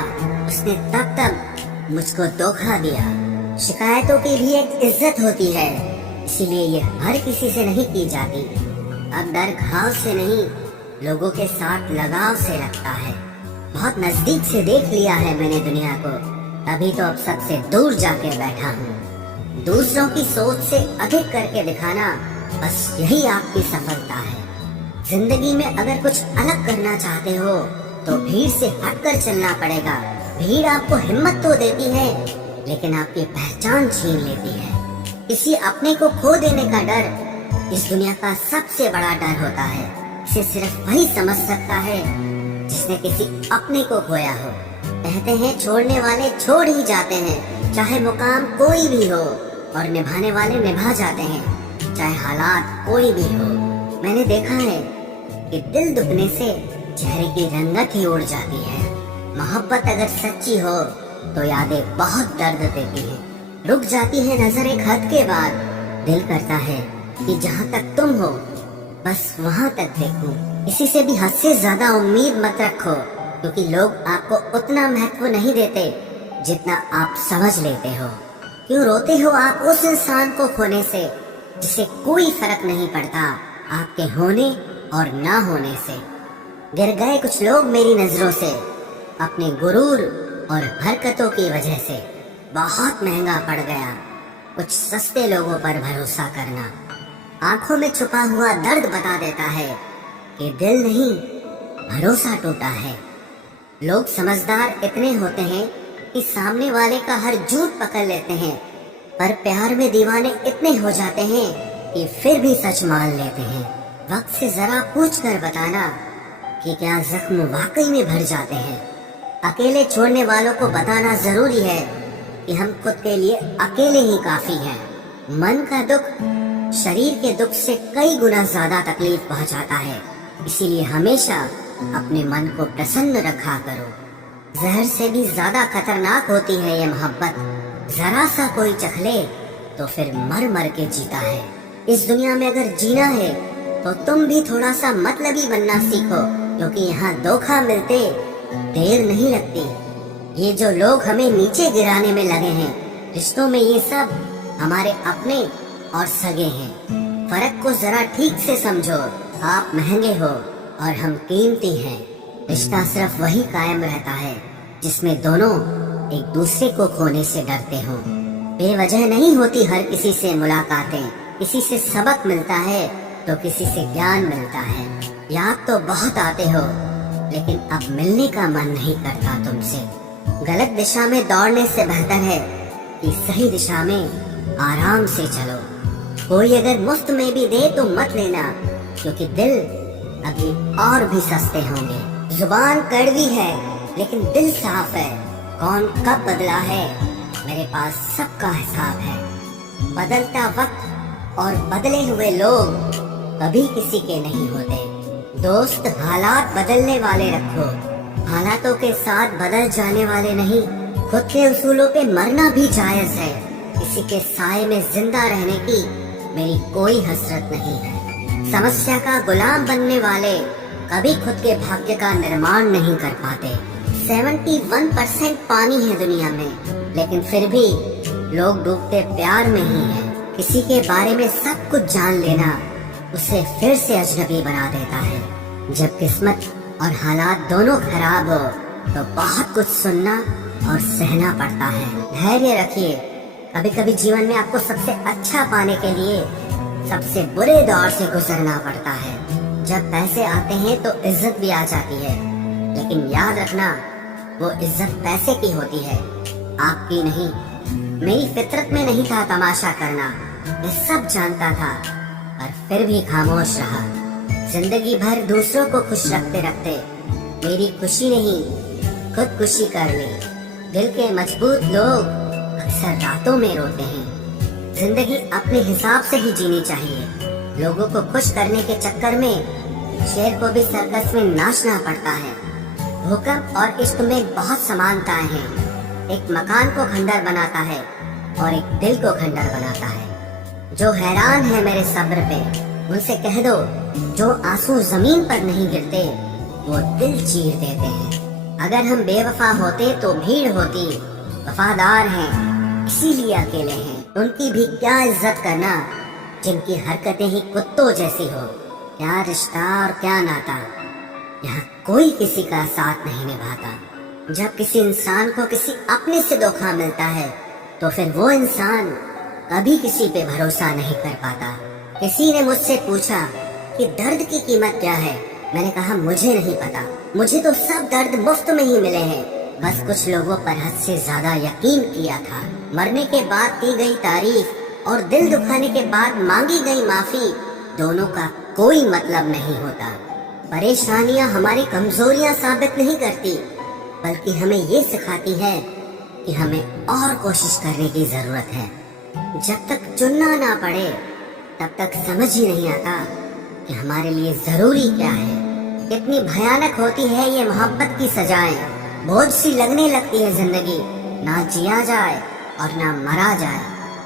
उसने तब तब मुझको धोखा दिया। शिकायतों की भी एक इज्जत होती है, इसीलिए ये हर किसी से नहीं की जाती। अब डर घाव से नहीं, लोगों के साथ लगाव से लगता है। बहुत नजदीक से देख लिया है मैंने दुनिया को, तभी तो अब सबसे दूर जाके बैठा हूँ। दूसरों की सोच से अधिक करके दिखाना, बस यही आपकी सफलता है। जिंदगी में अगर कुछ अलग करना चाहते हो तो भीड़ से हटकर चलना पड़ेगा। भीड़ आपको हिम्मत तो देती है, लेकिन आपकी पहचान छीन लेती है। किसी अपने को खो देने का डर इस दुनिया का सबसे बड़ा डर होता है। इसे सिर्फ वही समझ सकता है जिसने किसी अपने को खोया हो। कहते हैं छोड़ने वाले छोड़ ही जाते हैं, चाहे मुकाम कोई भी हो, और निभाने वाले निभा जाते हैं, चाहे हालात कोई भी हो। मैंने देखा है कि दिल दुखने से चेहरे की रंगत ही उड़ जाती है। मोहब्बत अगर सच्ची हो तो यादें बहुत दर्द देती हैं। रुक जाती है नजर एक हद के बाद। दिल करता है कि जहाँ तक तुम हो बस वहाँ तक देखूं। किसी से भी हद से ज्यादा उम्मीद मत रखो, क्योंकि लोग आपको उतना महत्व नहीं देते जितना आप समझ लेते हो। क्यों रोते हो आप उस इंसान को खोने से जिसे कोई फर्क नहीं पड़ता आपके होने और ना होने से। गिर गए कुछ लोग मेरी नजरों से अपने गुरूर और हरकतों की वजह से। बहुत महंगा पड़ गया कुछ सस्ते लोगों पर भरोसा करना। आंखों में छुपा हुआ दर्द बता देता है कि दिल नहीं भरोसा टूटा है। लोग समझदार इतने होते हैं कि सामने वाले का हर झूठ पकड़ लेते हैं, पर प्यार में दीवाने इतने हो जाते हैं कि फिर भी सच मान लेते हैं। वक्त से जरा पूछ कर बताना कि क्या जख्म वाकई में भर जाते हैं। अकेले छोड़ने वालों को बताना जरूरी है कि हम खुद के लिए अकेले ही काफी हैं। मन का दुख शरीर के दुख से कई गुना ज्यादा तकलीफ पहुंचाता है, इसीलिए हमेशा अपने मन को प्रसन्न रखा करो। जहर से भी ज्यादा खतरनाक होती है ये मोहब्बत। जरा सा कोई चख ले तो फिर मर मर के जीता है। इस दुनिया में अगर जीना है तो तुम भी थोड़ा सा मतलबी बनना सीखो, क्योंकि यहाँ धोखा मिलते देर नहीं लगती। ये जो लोग हमें नीचे गिराने में लगे हैं, रिश्तों में ये सब हमारे अपने और सगे हैं। फर्क को जरा ठीक से समझो। आप महंगे हो और हम कीमती हैं। रिश्ता सिर्फ वही कायम रहता है जिसमें दोनों एक दूसरे को खोने से डरते हो। बेवजह नहीं होती हर किसी से मुलाकातें। किसी से सबक मिलता है तो किसी से ज्ञान मिलता है। याद तो बहुत आते हो, लेकिन अब मिलने का मन नहीं करता तुमसे। गलत दिशा में दौड़ने से बेहतर है कि सही दिशा में आराम से चलो। कोई अगर मुफ्त में भी दे तो मत लेना, क्योंकि दिल अभी और भी सस्ते होंगे। जुबान कड़वी है लेकिन दिल साफ है। कौन कब बदला है मेरे पास सबका हिसाब है। बदलता वक्त और बदले हुए लोग कभी किसी के नहीं होते। दोस्त हालात बदलने वाले रखो, हालातों के साथ बदल जाने वाले नहीं। खुद के उसूलों पे मरना भी जायज है। किसी के साए में जिंदा रहने की मेरी कोई हसरत नहीं है। समस्या का गुलाम बनने वाले कभी खुद के भाग्य का निर्माण नहीं कर पाते। 71% पानी है दुनिया में, लेकिन फिर भी लोग डूबते प्यार में ही हैं। किसी के बारे में सब कुछ जान लेना उसे फिर से अजनबी बना देता है। जब किस्मत और हालात दोनों खराब हो तो बहुत कुछ सुनना और सहना पड़ता है। धैर्य रखिए। कभी कभी जीवन में आपको सबसे अच्छा पाने के लिए सबसे बुरे दौर से गुजरना पड़ता है। जब पैसे आते हैं तो इज्जत भी आ जाती है, लेकिन याद रखना वो इज्जत पैसे की होती है, आपकी नहीं। मेरी फितरत में नहीं था तमाशा करना, मैं सब जानता था, पर फिर भी खामोश रहा। जिंदगी भर दूसरों को खुश रखते रखते मेरी खुशी नहीं खुदकुशी कर ली। दिल के मजबूत लोग अक्सर रातों में रोते हैं। जिंदगी अपने हिसाब से ही जीनी चाहिए। लोगों को खुश करने के चक्कर में शेर को भी सर्कस में नाचना पड़ता है। भूकंप और इश्क में बहुत समानताएं हैं। एक मकान को खंडर बनाता है और एक दिल को खंडर बनाता है। जो हैरान है मेरे सब्र पे, उनसे कह दो जो आंसू जमीन पर नहीं गिरते वो दिल चीर देते हैं। अगर हम बेवफा होते तो भीड़ होती। वफादार हैं इसीलिए अकेले हैं। उनकी भी क्या इज्जत करना जिनकी हरकतें ही कुत्तों जैसी हो। क्या रिश्ता और क्या नाता, यहाँ कोई किसी का साथ नहीं निभाता। जब किसी इंसान को किसी अपने से धोखा मिलता है तो फिर वो इंसान कभी किसी पे भरोसा नहीं कर पाता। किसी ने मुझसे पूछा कि दर्द की कीमत क्या है। मैंने कहा मुझे नहीं पता, मुझे तो सब दर्द मुफ्त में ही मिले हैं। बस कुछ लोगों पर हद से ज्यादा यकीन किया था। मरने के बाद की गई तारीफ और दिल दुखाने के बाद मांगी गई माफी, दोनों का कोई मतलब नहीं होता। परेशानियां हमारी कमजोरियां साबित नहीं करती, बल्कि हमें ये सिखाती है कि हमें और कोशिश करने की जरूरत है। जब तक चुनना ना पड़े तब तक समझ ही नहीं आता कि हमारे लिए जरूरी क्या है। कितनी भयानक होती है ये मोहब्बत की सजाएं। बोझ सी लगने लगती है जिंदगी, ना जिया जाए और ना मरा जाए।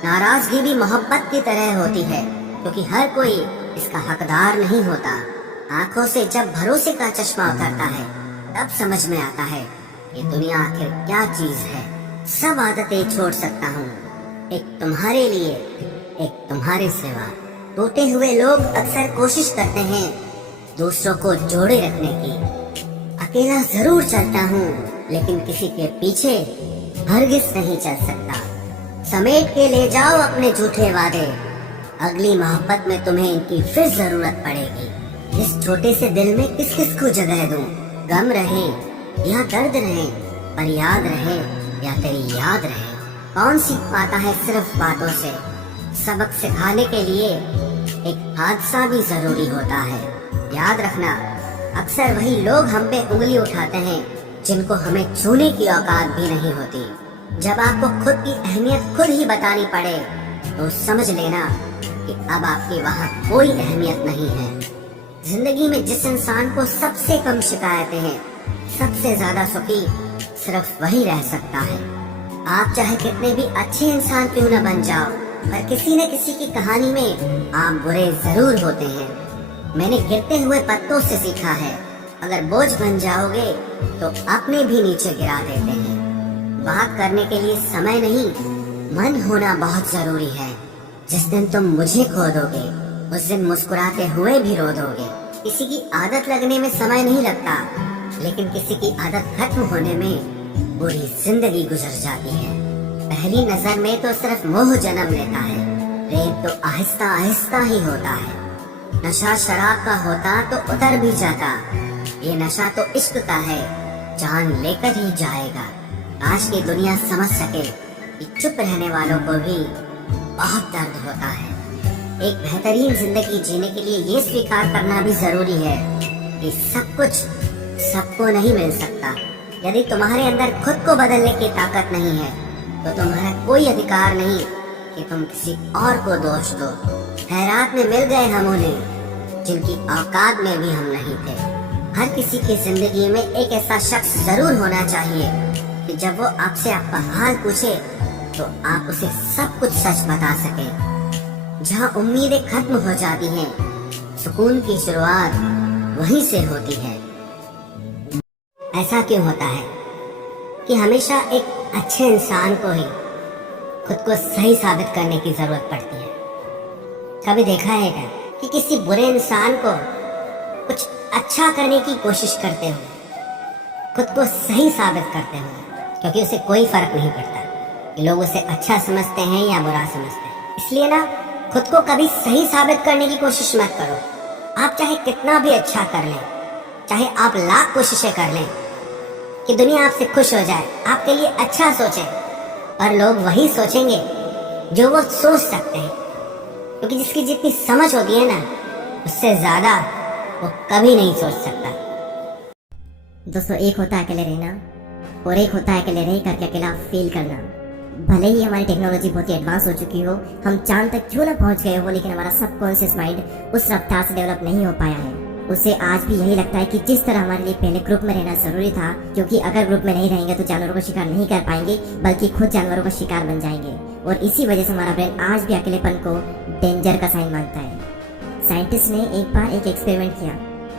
नाराजगी भी मोहब्बत की तरह होती है, क्योंकि हर कोई इसका हकदार नहीं होता। आंखों से जब भरोसे का चश्मा उतरता है तब समझ में आता है ये दुनिया आखिर क्या चीज है। सब आदतें छोड़ सकता हूँ एक तुम्हारे लिए, एक तुम्हारे सिवा। टूटे हुए लोग अक्सर कोशिश करते हैं दूसरों को जोड़े रखने की। अकेला जरूर चलता हूँ, लेकिन किसी के पीछे हरगिज नहीं चल सकता। समेट के ले जाओ अपने झूठे वादे, अगली मोहब्बत में तुम्हें इनकी फिर जरूरत पड़ेगी। इस छोटे से दिल में किस किस को जगह दूं? गम रहे या दर्द रहे, पर याद रहे या तेरी याद रहे। कौन सीख पाता है सिर्फ बातों से? सबक सिखाने के लिए एक हादसा भी जरूरी होता है। याद रखना, अक्सर वही लोग हम पे उंगली उठाते हैं जिनको हमें छूने की औकात भी नहीं होती। जब आपको खुद की अहमियत खुद ही बतानी पड़े तो समझ लेना कि अब आपकी वहाँ कोई अहमियत नहीं है। जिंदगी में जिस इंसान को सबसे कम शिकायतें हैं, सबसे ज्यादा सुखी सिर्फ वही रह सकता है। आप चाहे कितने भी अच्छे इंसान क्यों न बन जाओ, पर किसी न किसी की कहानी में आप बुरे जरूर होते हैं। मैंने गिरते हुए पत्तों से सीखा है, अगर बोझ बन जाओगे तो अपने भी नीचे गिरा देते हैं। बात करने के लिए समय नहीं, मन होना बहुत जरूरी है। जिस दिन तुम मुझे खो दोगे, उस दिन मुस्कुराते हुए भी रो दोगे। किसी की आदत लगने में समय नहीं लगता, लेकिन किसी की आदत खत्म होने में पूरी जिंदगी गुजर जाती है। पहली नजर में तो सिर्फ मोह जन्म लेता है, प्रेम तो आहिस्ता आहिस्ता ही होता है। नशा शराब का होता तो उतर भी जाता, ये नशा तो इश्क का है, जान लेकर ही जाएगा। आज की दुनिया समझ सके कि चुप रहने वालों को भी बहुत दर्द होता है। एक बेहतरीन जिंदगी जीने के लिए ये स्वीकार करना भी जरूरी है कि सब कुछ सबको नहीं मिल सकता। यदि तुम्हारे अंदर खुद को बदलने की ताकत नहीं है तो तुम्हारा कोई अधिकार नहीं कि तुम किसी और को दोष दो। खैरात में मिल गए हम उन्हें जिनकी औकात में भी हम नहीं थे। हर किसी की जिंदगी में एक ऐसा शख्स जरूर होना चाहिए कि जब वो आपसे आपका हाल पूछे तो आप उसे सब कुछ सच बता सके। जहाँ उम्मीदें खत्म हो जाती हैं, सुकून की शुरुआत वहीं से होती है। ऐसा क्यों होता है कि हमेशा एक अच्छे इंसान को ही खुद को सही साबित करने की जरूरत पड़ती है? कभी देखा है क्या कि किसी बुरे इंसान को कुछ अच्छा करने की कोशिश करते हुए, खुद को सही साबित करते हुए, क्योंकि उसे कोई फर्क नहीं पड़ता कि लोग उसे अच्छा समझते हैं या बुरा समझते हैं। इसलिए ना, खुद को कभी सही साबित करने की कोशिश मत करो। आप चाहे कितना भी अच्छा कर लें, चाहे आप लाख कोशिशें कर लें कि दुनिया आपसे खुश हो जाए, आपके लिए अच्छा सोचे, पर लोग वही सोचेंगे जो वो सोच सकते हैं, क्योंकि जिसकी जितनी समझ होती है ना, उससे ज्यादा वो कभी नहीं सोच सकता। दोस्तों, एक होता है अकेले रहना और एक होता है अकेले रह करके अकेला फील करना। भले ही हमारी टेक्नोलॉजी बहुत ही एडवांस हो चुकी हो, हम चांद तक क्यों ना पहुंच गए हो, लेकिन हमारा सबकॉन्शियस माइंड उस रफ्तार से डेवलप नहीं हो पाया है। उसे आज भी यही लगता है कि जिस तरह हमारे लिए पहले ग्रुप में रहना जरूरी था, क्योंकि अगर ग्रुप में नहीं रहेंगे तो जानवरों का शिकार नहीं कर पाएंगे, बल्कि खुद जानवरों का शिकार बन जाएंगे। और इसी वजह से हमारा ब्रेन आज भी अकेलेपन को डेंजर का साइन मानता है। साइंटिस्ट ने एक बार एक एक्सपेरिमेंट किया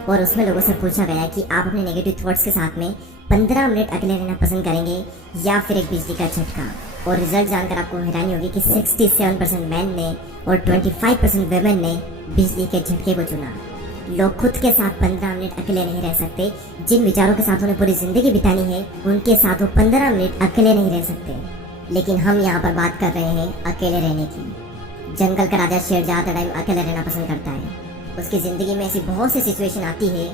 और उसमें लोगों से पूछा गया कि आप अपने नेगेटिव थॉट्स के साथ में 15 मिनट अकेले रहना पसंद करेंगे या फिर एक बिजली का झटका। और रिजल्ट जानकर आपको हैरानी होगी कि 67% मैन ने और 25% वेमेन ने बिजली के झटके को चुना। लोग खुद के साथ 15 मिनट अकेले नहीं रह सकते। जिन विचारों के साथ उन्हें पूरी जिंदगी बितानी है, उनके साथ वो 15 मिनट अकेले नहीं रह सकते। लेकिन हम यहाँ पर बात कर रहे हैं अकेले रहने की। जंगल का राजा शेर ज्यादा टाइम अकेले रहना पसंद करता है। उसकी जिंदगी में ऐसी बहुत सी सिचुएशन आती है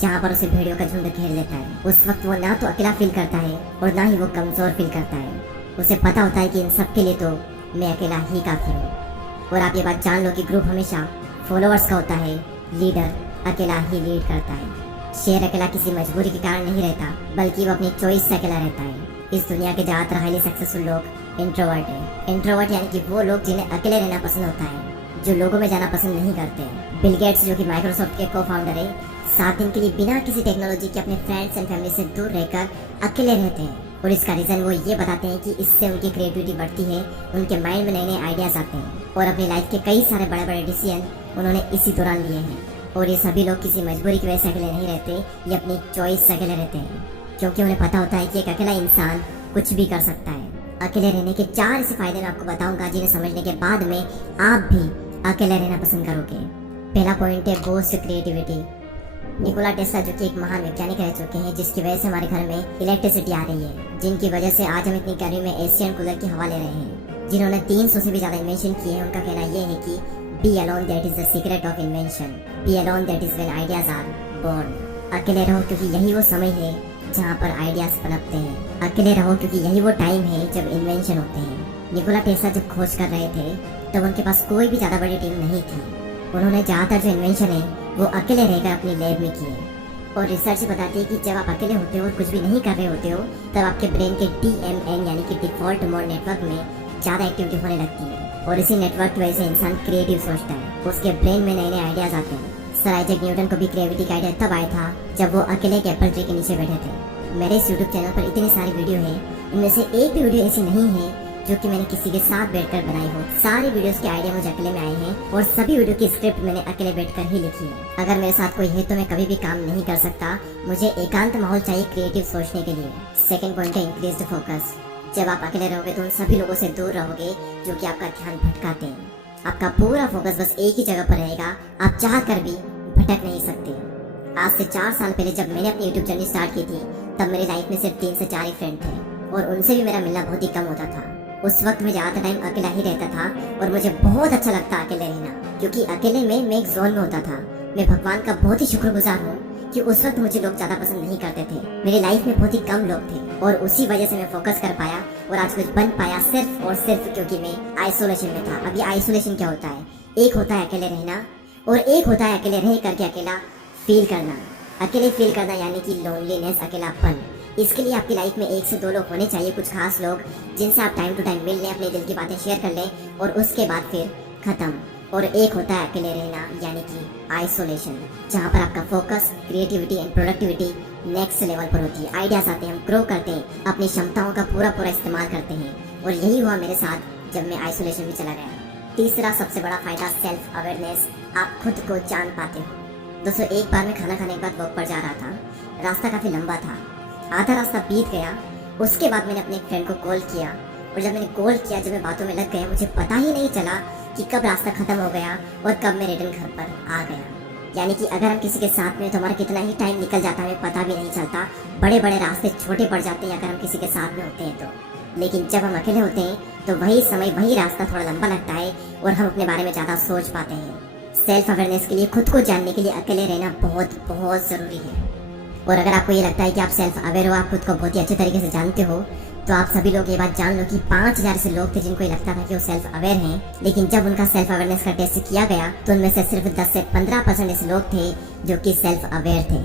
जहाँ पर उसे भेड़ियों का झुंड घेर लेता है। उस वक्त वो ना तो अकेला फील करता है और ना ही वो कमजोर फील करता है। उसे पता होता है कि इन सब के लिए तो मैं अकेला ही काफी हूँ। और आप ये बात जान लो कि ग्रुप हमेशा फॉलोअर्स का होता है, लीडर अकेला ही लीड करता है। शेर अकेला किसी मजबूरी के कारण नहीं रहता, बल्कि वो अपनी चॉइस से अकेला रहता है। इस दुनिया के ज्यादातर हाईली सक्सेसफुल लोग इंट्रोवर्ट है। इंट्रोवर्ट यानी कि वो लोग जिन्हें अकेले रहना पसंद होता है, जो लोगों में जाना पसंद नहीं करते। बिल गेट्स, जो कि माइक्रोसॉफ्ट के को-फाउंडर है, 7 दिन के लिए बिना किसी टेक्नोलॉजी के अपने फ्रेंड्स एंड फैमिली से दूर रहकर अकेले रहते हैं। और इसका रीजन वो ये बताते हैं कि इससे उनकी क्रिएटिविटी बढ़ती है, उनके माइंड में नए नए आइडियाज आते हैं और अपनी लाइफ के कई सारे बड़े बड़े डिसीजन उन्होंने इसी दौरान लिए हैं। और ये सभी लोग किसी मजबूरी की वजह से अकेले नहीं रहते, ये अपनी चॉइस से अकेले रहते हैं, क्योंकि उन्हें पता होता है कि एक अकेला इंसान कुछ भी कर सकता है। अकेले रहने के 4 ऐसे फायदे मैं आपको बताऊंगा, जिन्हें समझने के बाद में आप भी अकेले रहना पसंद करोगे। पहला पॉइंट है बूस्ट क्रिएटिविटी। निकोला टेस्ला, जो कि एक महान वैज्ञानिक रह चुके हैं, जिसकी वजह से हमारे घर में इलेक्ट्रिसिटी आ रही है, जिनकी वजह से आज हम इतनी गर्मी में एशियन कूलर की हवा ले रहे हैं, जिन्होंने 300 से भी ज्यादा इन्वेंशन किए हैं। उनका कहना यह है कि be alone that is the secret of invention, be alone that is when ideas are born. अकेले रहो क्योंकि यही वो समय है जहाँ पर आइडियाज पनपते हैं। अकेले रहो क्योंकि यही वो टाइम है जब इन्वेंशन होते हैं। निकोला टेस्ला जब खोज कर रहे थे तब उनके पास कोई भी ज़्यादा बड़ी टीम नहीं थी। उन्होंने ज़्यादातर जो इन्वेंशन है वो अकेले रहकर अपनी लैब में किए। और रिसर्च बताती है कि जब आप अकेले होते हो और कुछ भी नहीं कर रहे होते हो तब आपके ब्रेन के DMN यानी कि डिफॉल्ट मोड नेटवर्क में ज़्यादा एक्टिविटी होने लगती है और इसी नेटवर्क की वजह से इंसान क्रिएटिव सोचता है, उसके ब्रेन में नए नए आइडियाज आते हैं। सर आइजैक न्यूटन को भी क्रिएटिविटी का आइडिया तब आया था जब वो अकेले एक एप्पल ट्री के नीचे बैठे थे। मेरे इस यूट्यूब चैनल पर इतनी सारी वीडियो है, इनमें से एक भी वीडियो ऐसी नहीं है जो कि मैंने किसी के साथ बैठकर बनाई हो। सारी वीडियोस के आइडिया मुझे अकेले में आए हैं और सभी वीडियो की स्क्रिप्ट मैंने अकेले बैठकर ही लिखी है। अगर मेरे साथ कोई है तो मैं कभी भी काम नहीं कर सकता, मुझे एकांत माहौल चाहिए क्रिएटिव सोचने के लिए। सेकंड पॉइंट है इंक्रीज्ड फोकस। जब आप अकेले रहोगे तो उन सभी लोगों से दूर रहोगे जो कि आपका ध्यान भटकाते हैं। आपका पूरा फोकस बस एक ही जगह पर रहेगा, आप चाह कर भी भटक नहीं सकते। आज से 4 साल पहले जब मैंने अपनी यूट्यूब जर्नी स्टार्ट की थी तब मेरी लाइफ में सिर्फ 3 से 4 ही फ्रेंड थे और उनसे भी मेरा मिलना बहुत ही कम होता था। उस वक्त मैं ज़्यादा टाइम अकेला ही रहता था और मुझे बहुत अच्छा लगता अकेले रहना, क्योंकि अकेले में मैं एक जोन में होता था। मैं भगवान का बहुत ही शुक्रगुजार हूँ कि उस वक्त मुझे लोग ज़्यादा पसंद नहीं करते थे। मेरी लाइफ में बहुत ही कम लोग थे और उसी वजह से मैं फोकस कर पाया और आज कुछ बन पाया सिर्फ और सिर्फ क्योंकि मैं आइसोलेशन में था। अब ये आइसोलेशन क्या होता है? एक होता है अकेले रहना और एक होता है अकेले रह करके अकेला फील करना। अकेले फील करना यानी कि लोनलीनेस, अकेलापन। इसके लिए आपकी लाइफ में 1 से 2 लोग होने चाहिए, कुछ खास लोग जिनसे आप टाइम टू टाइम मिल लें, अपने दिल की बातें शेयर कर लें और उसके बाद फिर खत्म। और एक होता है अकेले रहना यानी कि आइसोलेशन, जहाँ पर आपका focus, creativity and productivity next level पर होती है। आइडियाज आते हैं, हम ग्रो करते हैं, अपनी क्षमताओं का पूरा इस्तेमाल करते हैं और यही हुआ मेरे साथ जब मैं आइसोलेशन में चला गया। तीसरा सबसे बड़ा फायदा सेल्फ अवेयरनेस, आप खुद को जान पाते हो। दोस्तों, एक बार मैं खाना खाने के बाद वॉक पर जा रहा था, रास्ता काफ़ी लंबा था, आधा रास्ता बीत गया। उसके बाद मैंने अपने एक फ्रेंड को कॉल किया और जब मैंने कॉल किया, जब मैं बातों में लग गया, मुझे पता ही नहीं चला कि कब रास्ता खत्म हो गया और कब मैं रिटर्न घर पर आ गया। यानी कि अगर हम किसी के साथ में तो हमारा कितना ही टाइम निकल जाता है हमें पता भी नहीं चलता। बड़े बड़े रास्ते छोटे पड़ जाते हैं अगर हम किसी के साथ में होते हैं तो। लेकिन जब हम अकेले होते हैं तो वही समय, वही रास्ता थोड़ा लंबा लगता है और हम अपने बारे में ज़्यादा सोच पाते हैं। सेल्फ अवेयरनेस के लिए, खुद को जानने के लिए अकेले रहना बहुत ज़रूरी है। और अगर आपको ये लगता है कि आप सेल्फ अवेयर हो, आप खुद को बहुत ही अच्छे तरीके से जानते हो, तो आप सभी लोग ये बात जान लो कि 5000 से लोग थे जिनको ये लगता था कि वो सेल्फ अवेयर हैं, लेकिन जब उनका सेल्फ अवेयरनेस का टेस्ट किया गया तो उनमें से सिर्फ 10 से 15% ऐसे लोग थे जो कि सेल्फ अवेयर थे,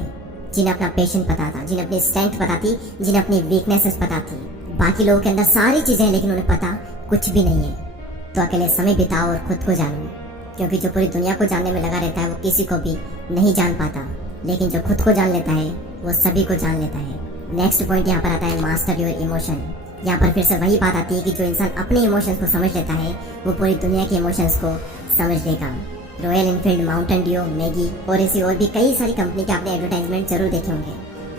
जिन्हें अपना पेशेंट पता था, जिन्हें अपनी स्ट्रेंथ पता थी, जिन्हें अपनी वीकनेसेस पता थी। बाकी लोगों के अंदर सारी चीजें हैं लेकिन उन्हें पता कुछ भी नहीं है। तो अकेले समय बिताओ और खुद को जानो, क्योंकि जो पूरी दुनिया को जानने में लगा रहता है वो किसी को भी नहीं जान पाता, लेकिन जो खुद को जान लेता है वो सभी को जान लेता है। नेक्स्ट पॉइंट यहाँ पर आता है मास्टर योर इमोशन। यहाँ पर फिर से वही बात आती है कि जो इंसान अपने इमोशंस को समझ लेता है वो पूरी दुनिया के इमोशंस को समझ लेगा। Royal Enfield, Mountain Dew, Maggi और ऐसी और भी कई सारी कंपनी के आपने एडवर्टाइजमेंट जरूर देखे होंगे।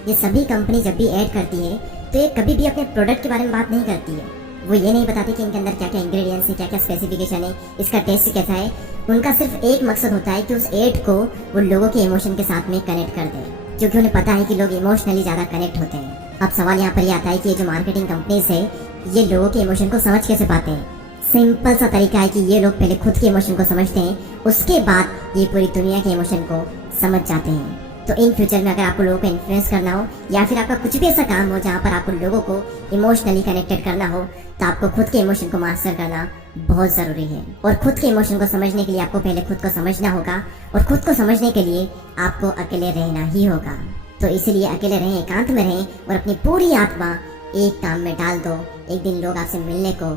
ये सभी कंपनी जब भी ऐड करती है तो ये कभी भी अपने प्रोडक्ट के बारे में बात नहीं करती है। वो ये नहीं बताती कि इनके अंदर क्या क्या इंग्रेडिएंट्स है, क्या क्या स्पेसिफिकेशन है, इसका टेस्ट कैसा है। उनका सिर्फ एक मकसद होता है कि उस एड को वो लोगों के इमोशन के साथ में कनेक्ट कर दे, क्योंकि उन्हें पता है कि लोग इमोशनली ज़्यादा कनेक्ट होते हैं। अब सवाल यहाँ पर ये आता है कि ये जो मार्केटिंग कंपनीज है ये लोगों के इमोशन को समझ कैसे पाते हैं? सिंपल सा तरीका है कि ये लोग पहले खुद के इमोशन को समझते हैं, उसके बाद ये पूरी दुनिया के इमोशन को समझ जाते हैं। तो इन फ्यूचर में अगर आपको लोगों को इन्फ्लुएंस करना हो या फिर आपका कुछ भी ऐसा काम हो जहाँ पर आपको लोगों को इमोशनली कनेक्टेड करना हो, तो आपको खुद के इमोशन को मास्टर करना बहुत ज़रूरी है। और खुद के इमोशन को समझने के लिए आपको पहले खुद को समझना होगा और खुद को समझने के लिए आपको अकेले रहना ही होगा। तो इसीलिए अकेले रहें, एकांत में रहें और अपनी पूरी आत्मा एक काम में डाल दो। एक दिन लोग आपसे मिलने को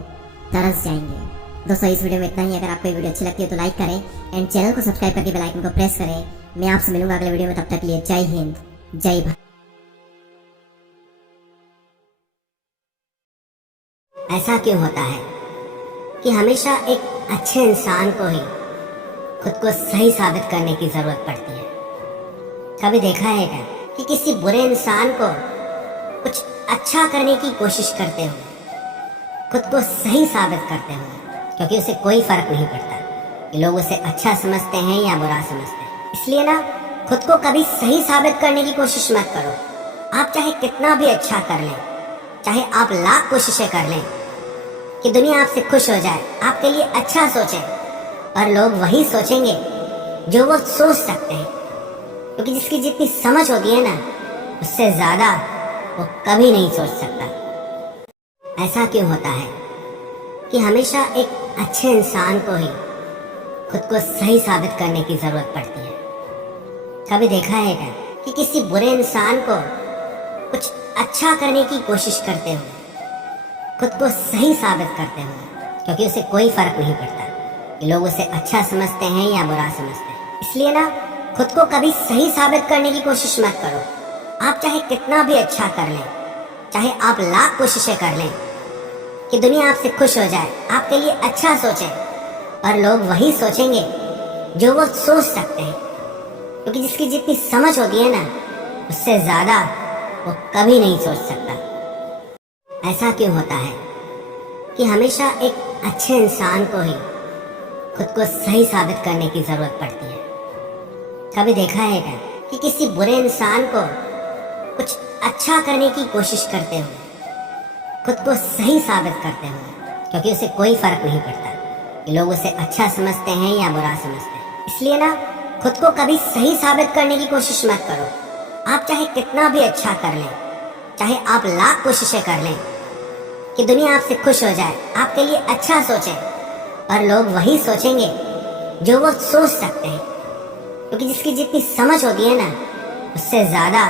तरस जाएंगे। दोस्तों, इस वीडियो में इतना ही। अगर आपको ये वीडियो अच्छी लगती है तो लाइक करें एंड चैनल को सब्सक्राइब करके बेल आइकन को प्रेस करें। मैं आपसे मिलूंगा अगले वीडियो में, तब तक के लिए जय हिंद, जय भारत। ऐसा क्यों होता है कि हमेशा एक अच्छे इंसान को ही खुद को सही साबित करने की जरूरत पड़ती है? कभी देखा है क्या कि किसी बुरे इंसान को कुछ अच्छा करने की कोशिश करते हो, खुद को सही साबित करते हो, क्योंकि उसे कोई फर्क नहीं पड़ता कि लोग उसे अच्छा समझते हैं या बुरा समझते हैं। इसलिए ना, खुद को कभी सही साबित करने की कोशिश मत करो। आप चाहे कितना भी अच्छा कर लें, चाहे आप लाख कोशिशें कर लें कि दुनिया आपसे खुश हो जाए, आपके लिए अच्छा सोचे, और लोग वही सोचेंगे जो वो सोच सकते हैं, क्योंकि जिसकी जितनी समझ होती है ना, उससे ज्यादा वो कभी नहीं सोच सकता। ऐसा क्यों होता है कि हमेशा एक अच्छे इंसान को ही खुद को सही साबित करने की जरूरत पड़ती है? कभी देखा है क्या कि किसी बुरे इंसान को कुछ अच्छा करने की कोशिश करते हुए, खुद को सही साबित करते हुए, क्योंकि उसे कोई फर्क नहीं पड़ता कि लोग उसे अच्छा समझते हैं या बुरा समझते हैं। इसलिए ना, खुद को कभी सही साबित करने की कोशिश मत करो। आप चाहे कितना भी अच्छा कर लें, चाहे आप लाख कोशिशें कर लें कि दुनिया आपसे खुश हो जाए, आपके लिए अच्छा सोचे, और लोग वही सोचेंगे जो वो सोच सकते हैं, क्योंकि जिसकी जितनी समझ होती है ना, उससे ज्यादा वो कभी नहीं सोच सकता। ऐसा क्यों होता है कि हमेशा एक अच्छे इंसान को ही खुद को सही साबित करने की जरूरत पड़ती है? कभी देखा है क्या कि किसी बुरे इंसान को कुछ अच्छा करने की कोशिश करते हुए, खुद को सही साबित करते हुए, क्योंकि उसे कोई फर्क नहीं पड़ता कि लोग उसे अच्छा समझते हैं या बुरा समझते हैं। इसलिए ना, खुद को कभी सही साबित करने की कोशिश मत करो। आप चाहे कितना भी अच्छा कर लें, चाहे आप लाख कोशिशें कर लें कि दुनिया आपसे खुश हो जाए, आपके लिए अच्छा सोचे, और लोग वही सोचेंगे जो वो सोच सकते हैं, क्योंकि जिसकी जितनी समझ होती है ना, उससे ज्यादा